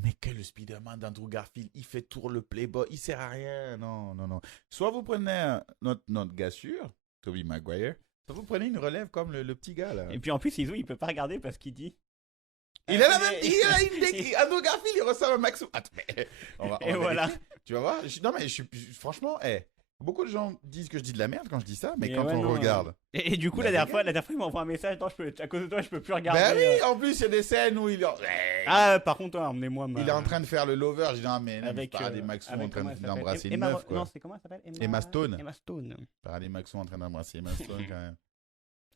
Mais que le Spider-Man d'Andrew Garfield, il fait tour le Playboy, il sert à rien. Non. Soit vous prenez notre gars sûr, Tobey Maguire, soit vous prenez une relève comme le petit gars là. Et puis en plus, Izu, il peut pas regarder parce qu'il dit. Il a la même. Andrew Garfield, il ressemble à Max. Attends, mais on va voilà. vérifier. Tu vas voir. Non, mais franchement, beaucoup de gens disent que je dis de la merde quand je dis ça, mais Mais quand ouais, on non, regarde. Et du coup, Bah, la dernière fois, il m'envoie un message. Non, à cause de toi, je peux plus regarder. Ben oui, en plus, il y a des scènes où il est. Ah, par contre, emmenez-moi. Il est en train de faire le lover. Je dis, non, mais Avec Paradis Maxou en avec train comment elle d'embrasser s'appelle une meuf, quoi. Non, c'est comment elle s'appelle? Emma Stone. Emma Stone. Paradis Maxou en train d'embrasser Emma Stone, quand même.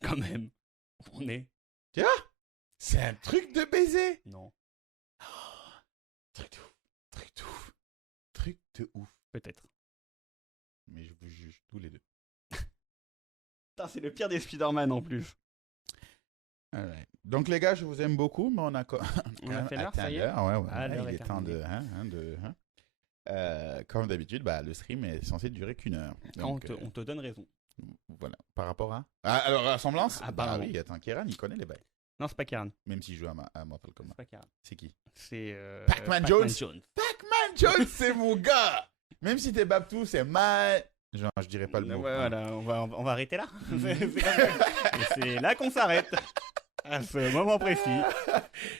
Quand même. On est. C'est un truc de baiser. Non, Truc de ouf. peut-être. Mais je vous juge tous les deux. Putain, c'est le pire des Spider-Man en plus. Alright. Donc les gars, je vous aime beaucoup, mais on a fait l'heure, ça y est. Ouais, Ah, l'heure il est est temps de... terminée. comme d'habitude, le stream est censé durer qu'une heure. On Donc, te donne raison. voilà. Par rapport à... alors, ressemblance? Ah, bah pardon. oui, attends, Kieran, il connaît les bails. Non, c'est pas Karen. Même s'il joue à Mortal Kombat. C'est pas Karen. C'est qui? C'est. Pac-Man Jones. Pac-Man Jones, c'est mon gars! Même si t'es Babtou, c'est mal... Genre, je dirais pas le mot. Ouais, voilà, on va arrêter là. C'est là qu'on s'arrête. À ce moment précis.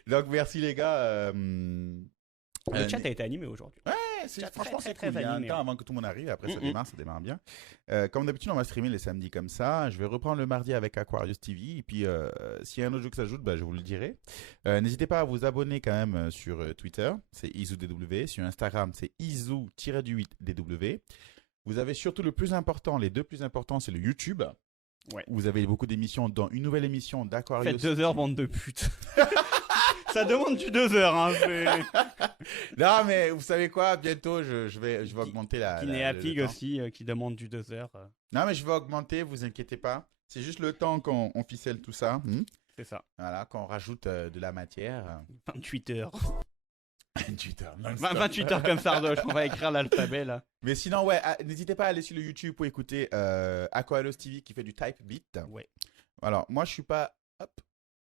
Donc, merci les gars. Le chat a été animé aujourd'hui. Franchement, c'est très cool. Il y a un animé, temps ouais. avant que tout le monde arrive. Après, ça démarre bien. Comme d'habitude, on va streamer les samedis comme ça. Je vais reprendre le mardi avec Aquarius TV. Et puis, s'il y a un autre jeu qui s'ajoute, je vous le dirai. N'hésitez pas à vous abonner quand même sur Twitter. C'est IzouDW. Sur Instagram, c'est Izou-8DW. Vous avez surtout le plus important, les deux plus importants, c'est le YouTube. Ouais. Vous avez beaucoup d'émissions, dans une nouvelle émission d'Aquarius. Faites 2 heures, bande de putes. Ça demande du 2 heures. Hein, Non, mais vous savez quoi? Bientôt, je vais augmenter la. Kinéa le Pig temps. aussi, qui demande du 2 heures. Non, mais je vais augmenter, vous inquiétez pas. C'est juste le temps qu'on ficelle tout ça. C'est ça. Voilà, qu'on rajoute de la matière. 28 heures. 28 heures. non-stop. 28 heures comme Sardoche. On va écrire l'alphabet là. Mais sinon, ouais, n'hésitez pas à aller sur le YouTube pour écouter Aquarius TV qui fait du type beat. Ouais. Alors, moi, je suis pas. Hop.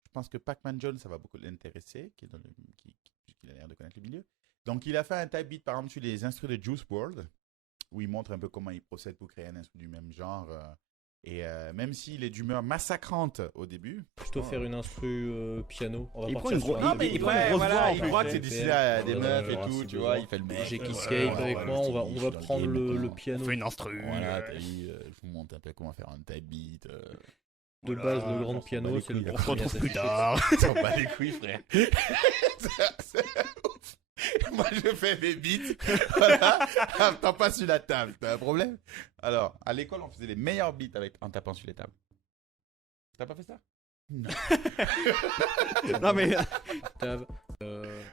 Je pense que Pac-Man Jones, ça va beaucoup l'intéresser, qui a l'air de connaître le milieu. Donc, il a fait un type beat, par exemple, sur les instruments de Juice WRLD, où il montre un peu comment il procède pour créer un instrument du même genre. Et même s'il est d'humeur massacrante au début. Plutôt faire une instru piano. On va Il partir prend une sur grosse- un non, mais beat il de prend une piano. grosse voix, en il fait. voit que c'est destiné à des meufs et Voilà, tout, si tu vois, besoin. il fait le mec. J'ai qui Ouais, skate ouais, avec ouais, moi, je on va suis dans le prendre game, le maintenant. piano. On fait une instru. Voilà, t'as vu, je vous montre un peu comment faire un type beat. De base, le grand piano, c'est le On On se retrouve plus tard. T'en bats les couilles, frère. C'est ouf. Moi, je fais mes beats. Voilà. T'en passes sur la table. T'as un problème? Alors, à l'école, on faisait les meilleurs beats en tapant sur les tables. T'as pas fait ça? Non, mais. Tab.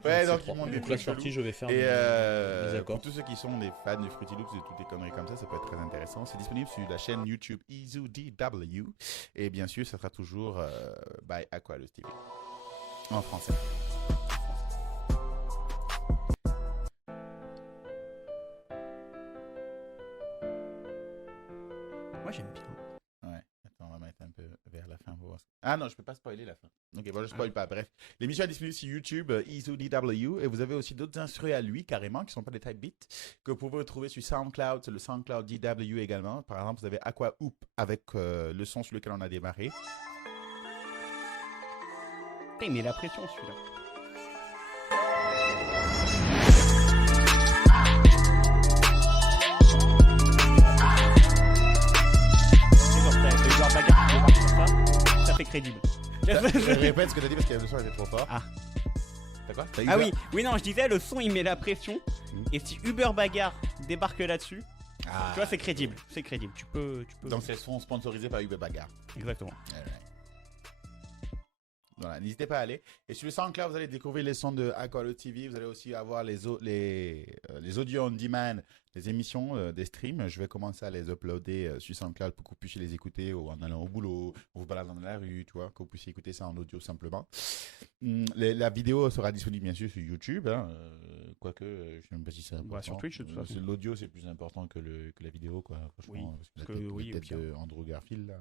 Ouais, donc, c'est ils montent des donc la trucs sortie, chelous. je vais faire Et des accords. pour tous ceux qui sont des fans de Fruity Loops et toutes les conneries comme ça peut être très intéressant. C'est disponible sur la chaîne YouTube EasyDW. Et bien sûr, ça sera toujours by Aquarius TV. En français. Moi, j'aime bien. Ouais, attends, on va mettre un peu vers la fin pour voir. Ah non, je peux pas spoiler la fin. Ok, bon, je spoil pas. Bref, l'émission est disponible sur YouTube, EasyDW, et vous avez aussi d'autres instruments à lui, carrément, qui sont pas des type beats, que vous pouvez retrouver sur SoundCloud, c'est le SoundCloud DW également. Par exemple, vous avez Aqua Hoop avec le son sur lequel on a démarré. Putain, il met la pression, celui-là. C'est genre, t'as fait joueur bagarre, tu débarques comme ça fait crédible. Je répète ce que t'as dit parce que le son était trop fort. Ah. T'as quoi? Ah oui, oui, non, je disais, le son il met la pression. Mm. Et si Uber Bagarre débarque là-dessus, Ah. tu vois, c'est crédible. C'est crédible. Tu peux. Donc, c'est son sponsorisé par Uber Bagarre. Exactement. Alright. Voilà, n'hésitez pas à aller. Et sur le SoundCloud, vous allez découvrir les sons de Aquarius TV. Vous allez aussi avoir les audios on demand, les émissions, des streams. Je vais commencer à les uploader sur SoundCloud pour que vous puissiez les écouter en allant au boulot, en vous baladant dans la rue, tu vois, que vous puissiez écouter ça en audio simplement. La vidéo sera disponible bien sûr sur YouTube, hein, quoique je ne sais même pas si c'est important. Sur Twitch, de toute façon. L'audio, c'est plus important que la vidéo, quoi. Oui, parce que la tête, oui, la tête bien. de Andrew Garfield, là.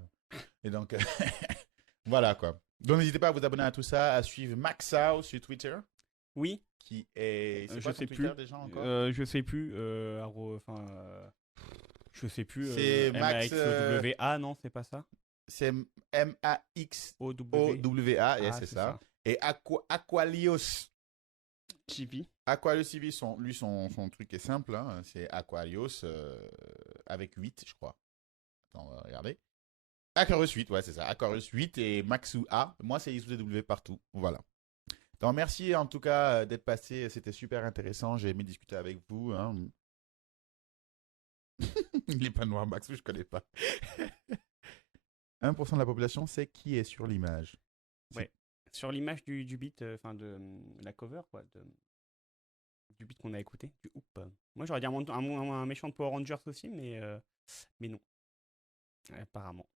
Et donc, voilà, quoi. Donc, n'hésitez pas à vous abonner à tout ça, à suivre Maxow sur Twitter, Oui, qui est... C'est je quoi ton sais Twitter plus. déjà encore Je sais plus. Je sais plus. C'est Max, MAXOWA, non, c'est pas ça. C'est M-A-X-O-W-A, OW. c'est ça. Et Aqualios. TV. Aquarius TV, son truc est simple, hein. C'est Aquarius avec 8, je crois. Attends, on va regarder. Aquarius 8, ouais, c'est ça. Aquarius 8 et Maxou A. Moi, c'est ISW partout. Voilà. Donc, merci en tout cas d'être passé. C'était super intéressant. J'ai aimé discuter avec vous. Hein. Il n'est pas noir, Maxou, je connais pas. 1% de la population sait qui est sur l'image. Ouais. Sur l'image du beat, de la cover, quoi. Du beat qu'on a écouté, du hoop. Moi, j'aurais dit un méchant de Power Rangers aussi, mais non. Apparemment.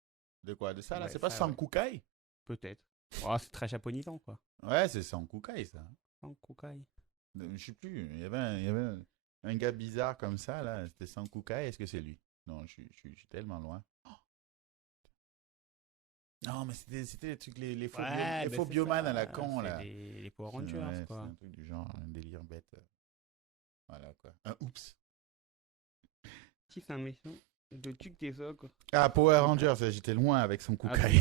De quoi? De ça, là? Ouais, C'est pas ça, ouais. Sankukai? Peut-être. Oh, c'est très japonisant, quoi. Ouais, c'est Sankukai, ça. Sankukai. Je sais plus. Il y avait un gars bizarre comme ça, là. C'était Sankukai. Est-ce que c'est lui? Non, je suis tellement loin. Oh. Non, mais c'était les trucs, les faux, Ouais, les bah, faux c'est bioman ça, à la con, c'est là. Les Power Rangers, Ouais, quoi. c'est un truc du genre, un délire bête. Voilà, quoi. Un oups. Qui c'est un méchant? Le duc des ogres. Ah, Power Rangers, j'étais loin avec Sankukai.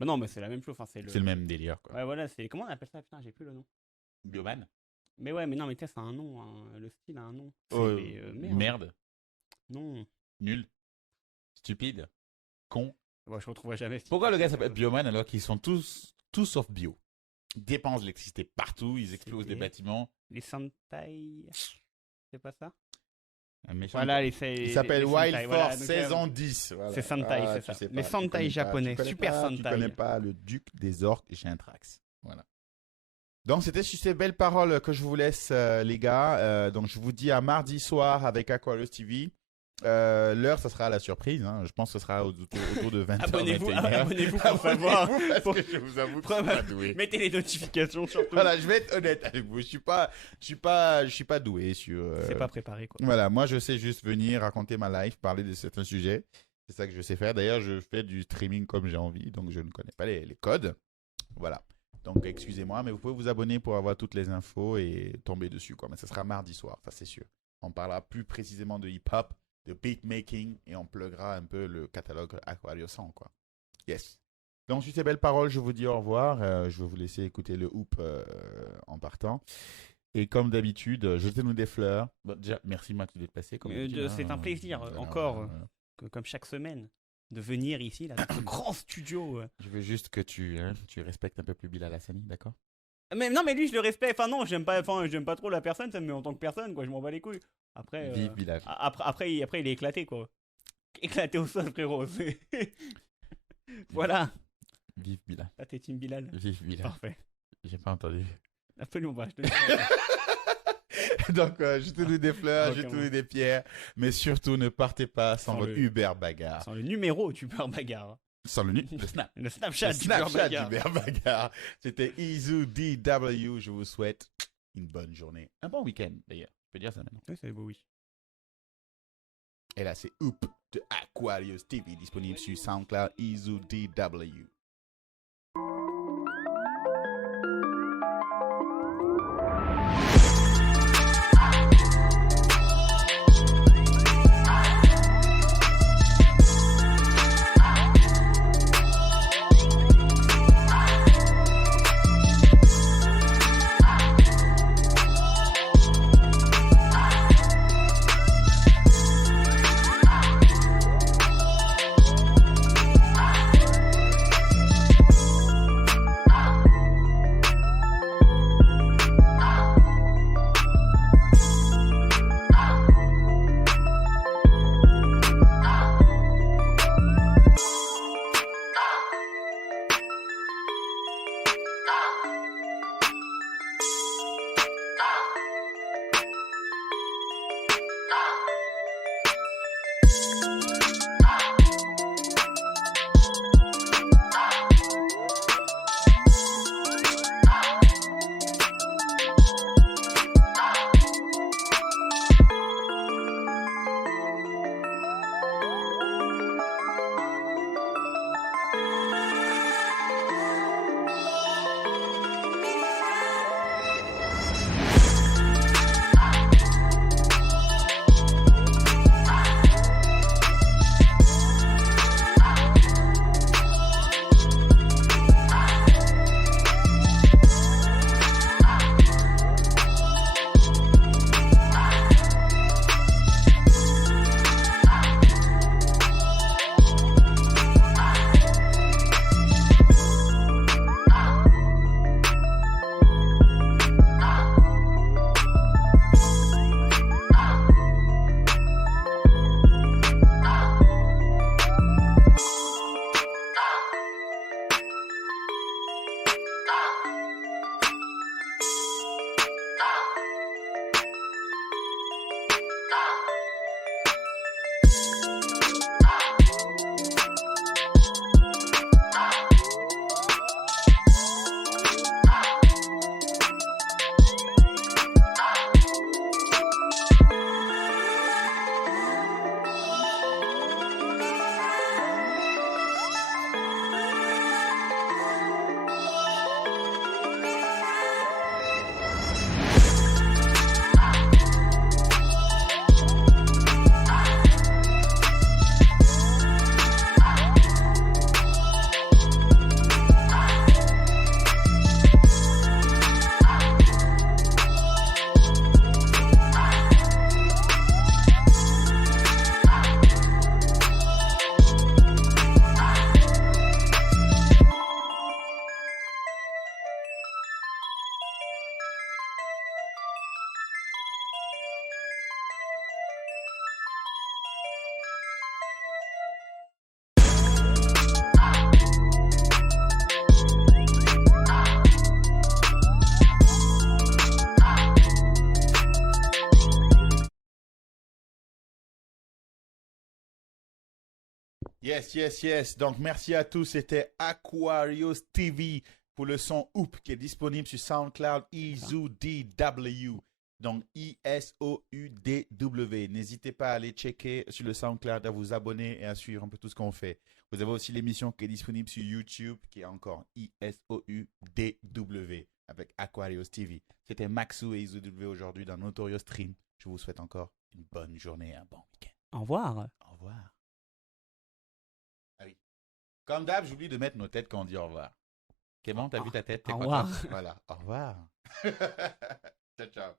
Bah non, mais c'est la même chose. Enfin, c'est C'est le même délire, quoi. Ouais, voilà, c'est. Comment on appelle ça? Putain, j'ai plus le nom. Bioman? Mais ouais, mais non, mais tu sais, ça a un nom. Hein. Le style a un nom. C'est Oh, merde. merde. Non. Nul. Stupide. Con. Bon, je retrouverai jamais. Pourquoi le gars s'appelle Bioman alors qu'ils sont tous sauf bio? Ils dépensent l'électricité partout, ils explosent des des- bâtiments. Les Sentai. C'est pas ça? Un méchant. Voilà, Il s'appelle Wild Force saison 10. Voilà. C'est Sentai, Ah, c'est tu ça. sais pas, Les tu Sentai connais pas, japonais, tu connais super pas, Tu Sentai. connais pas le duc des orques Shintrax. Voilà. Donc, c'était sur ces belles paroles que je vous laisse, les gars. Donc, je vous dis à mardi soir avec Aquarius TV. L'heure, ça sera la surprise. Hein. Je pense que ce sera autour de 20h. Abonnez-vous pour savoir. Parce Pour- que je vous avoue que je suis pas doué. Mettez les notifications surtout. Voilà, je vais être honnête avec vous. Je suis pas doué sur. C'est pas préparé, quoi. Voilà, moi je sais juste venir raconter ma life, parler de certains sujets. C'est ça que je sais faire. D'ailleurs, je fais du streaming comme j'ai envie, donc je ne connais pas les codes. Voilà. Donc excusez-moi, mais vous pouvez vous abonner pour avoir toutes les infos et tomber dessus, quoi. Mais ça sera mardi soir, ça c'est sûr. On parlera plus précisément de hip-hop de beatmaking et on pluggera un peu le catalogue Aquarius 100, quoi. Yes. Donc, sur ces belles paroles, je vous dis au revoir. Je vais vous laisser écouter le hoop en partant. Et comme d'habitude, jetez-nous des fleurs. Bon, déjà, merci Max d'être passé. Comme d'habitude, C'est un plaisir, encore, comme chaque semaine, de venir ici, là, dans ce grand studio. Je veux juste que tu respectes un peu plus Bilal Hassani, d'accord? Mais non, mais lui, je le respecte. Enfin, non, j'aime pas trop la personne, ça me met en tant que personne, quoi. Je m'en bats les couilles. Après, Vive Bilal. après, il est éclaté, quoi. Éclaté au sol, frérot. Voilà. Vive Bilal. Là, t'es team Bilal. Vive Bilal. Parfait. J'ai pas entendu. Absolument pas, je te dis. Donc, jetez-nous des fleurs, Ok, jetez-nous bon. des pierres, mais surtout ne partez pas sans votre le- Uber bagarre. Sans le numéro du beurre bagarre. Sans le snap. Le Snapchat, Le du beurre Snapchat bagarre. d'Uber bagarre. C'était Izu DW. Je vous souhaite une bonne journée. Un bon week-end, d'ailleurs. Je peux dire ça maintenant. Oui, c'est beau, oui. Et là, c'est Hoop de Aquarius TV, disponible sur SoundCloud Izu DW. Yes, yes, yes. Donc, merci à tous. C'était Aquarius TV pour le son Hoop qui est disponible sur SoundCloud Izu DW. Donc, ISOUDW. N'hésitez pas à aller checker sur le SoundCloud, à vous abonner et à suivre un peu tout ce qu'on fait. Vous avez aussi l'émission qui est disponible sur YouTube qui est encore ISOUDW avec Aquarius TV. C'était Maxou et ISOUDW aujourd'hui dans Notorious Stream. Je vous souhaite encore une bonne journée et un bon week-end. Au revoir. Au revoir. Ah oui. Comme d'hab, j'oublie de mettre nos têtes quand on dit au revoir. Clément, t'as vu ta tête? T'es Au content? revoir. Voilà. Au revoir. Ciao, ciao.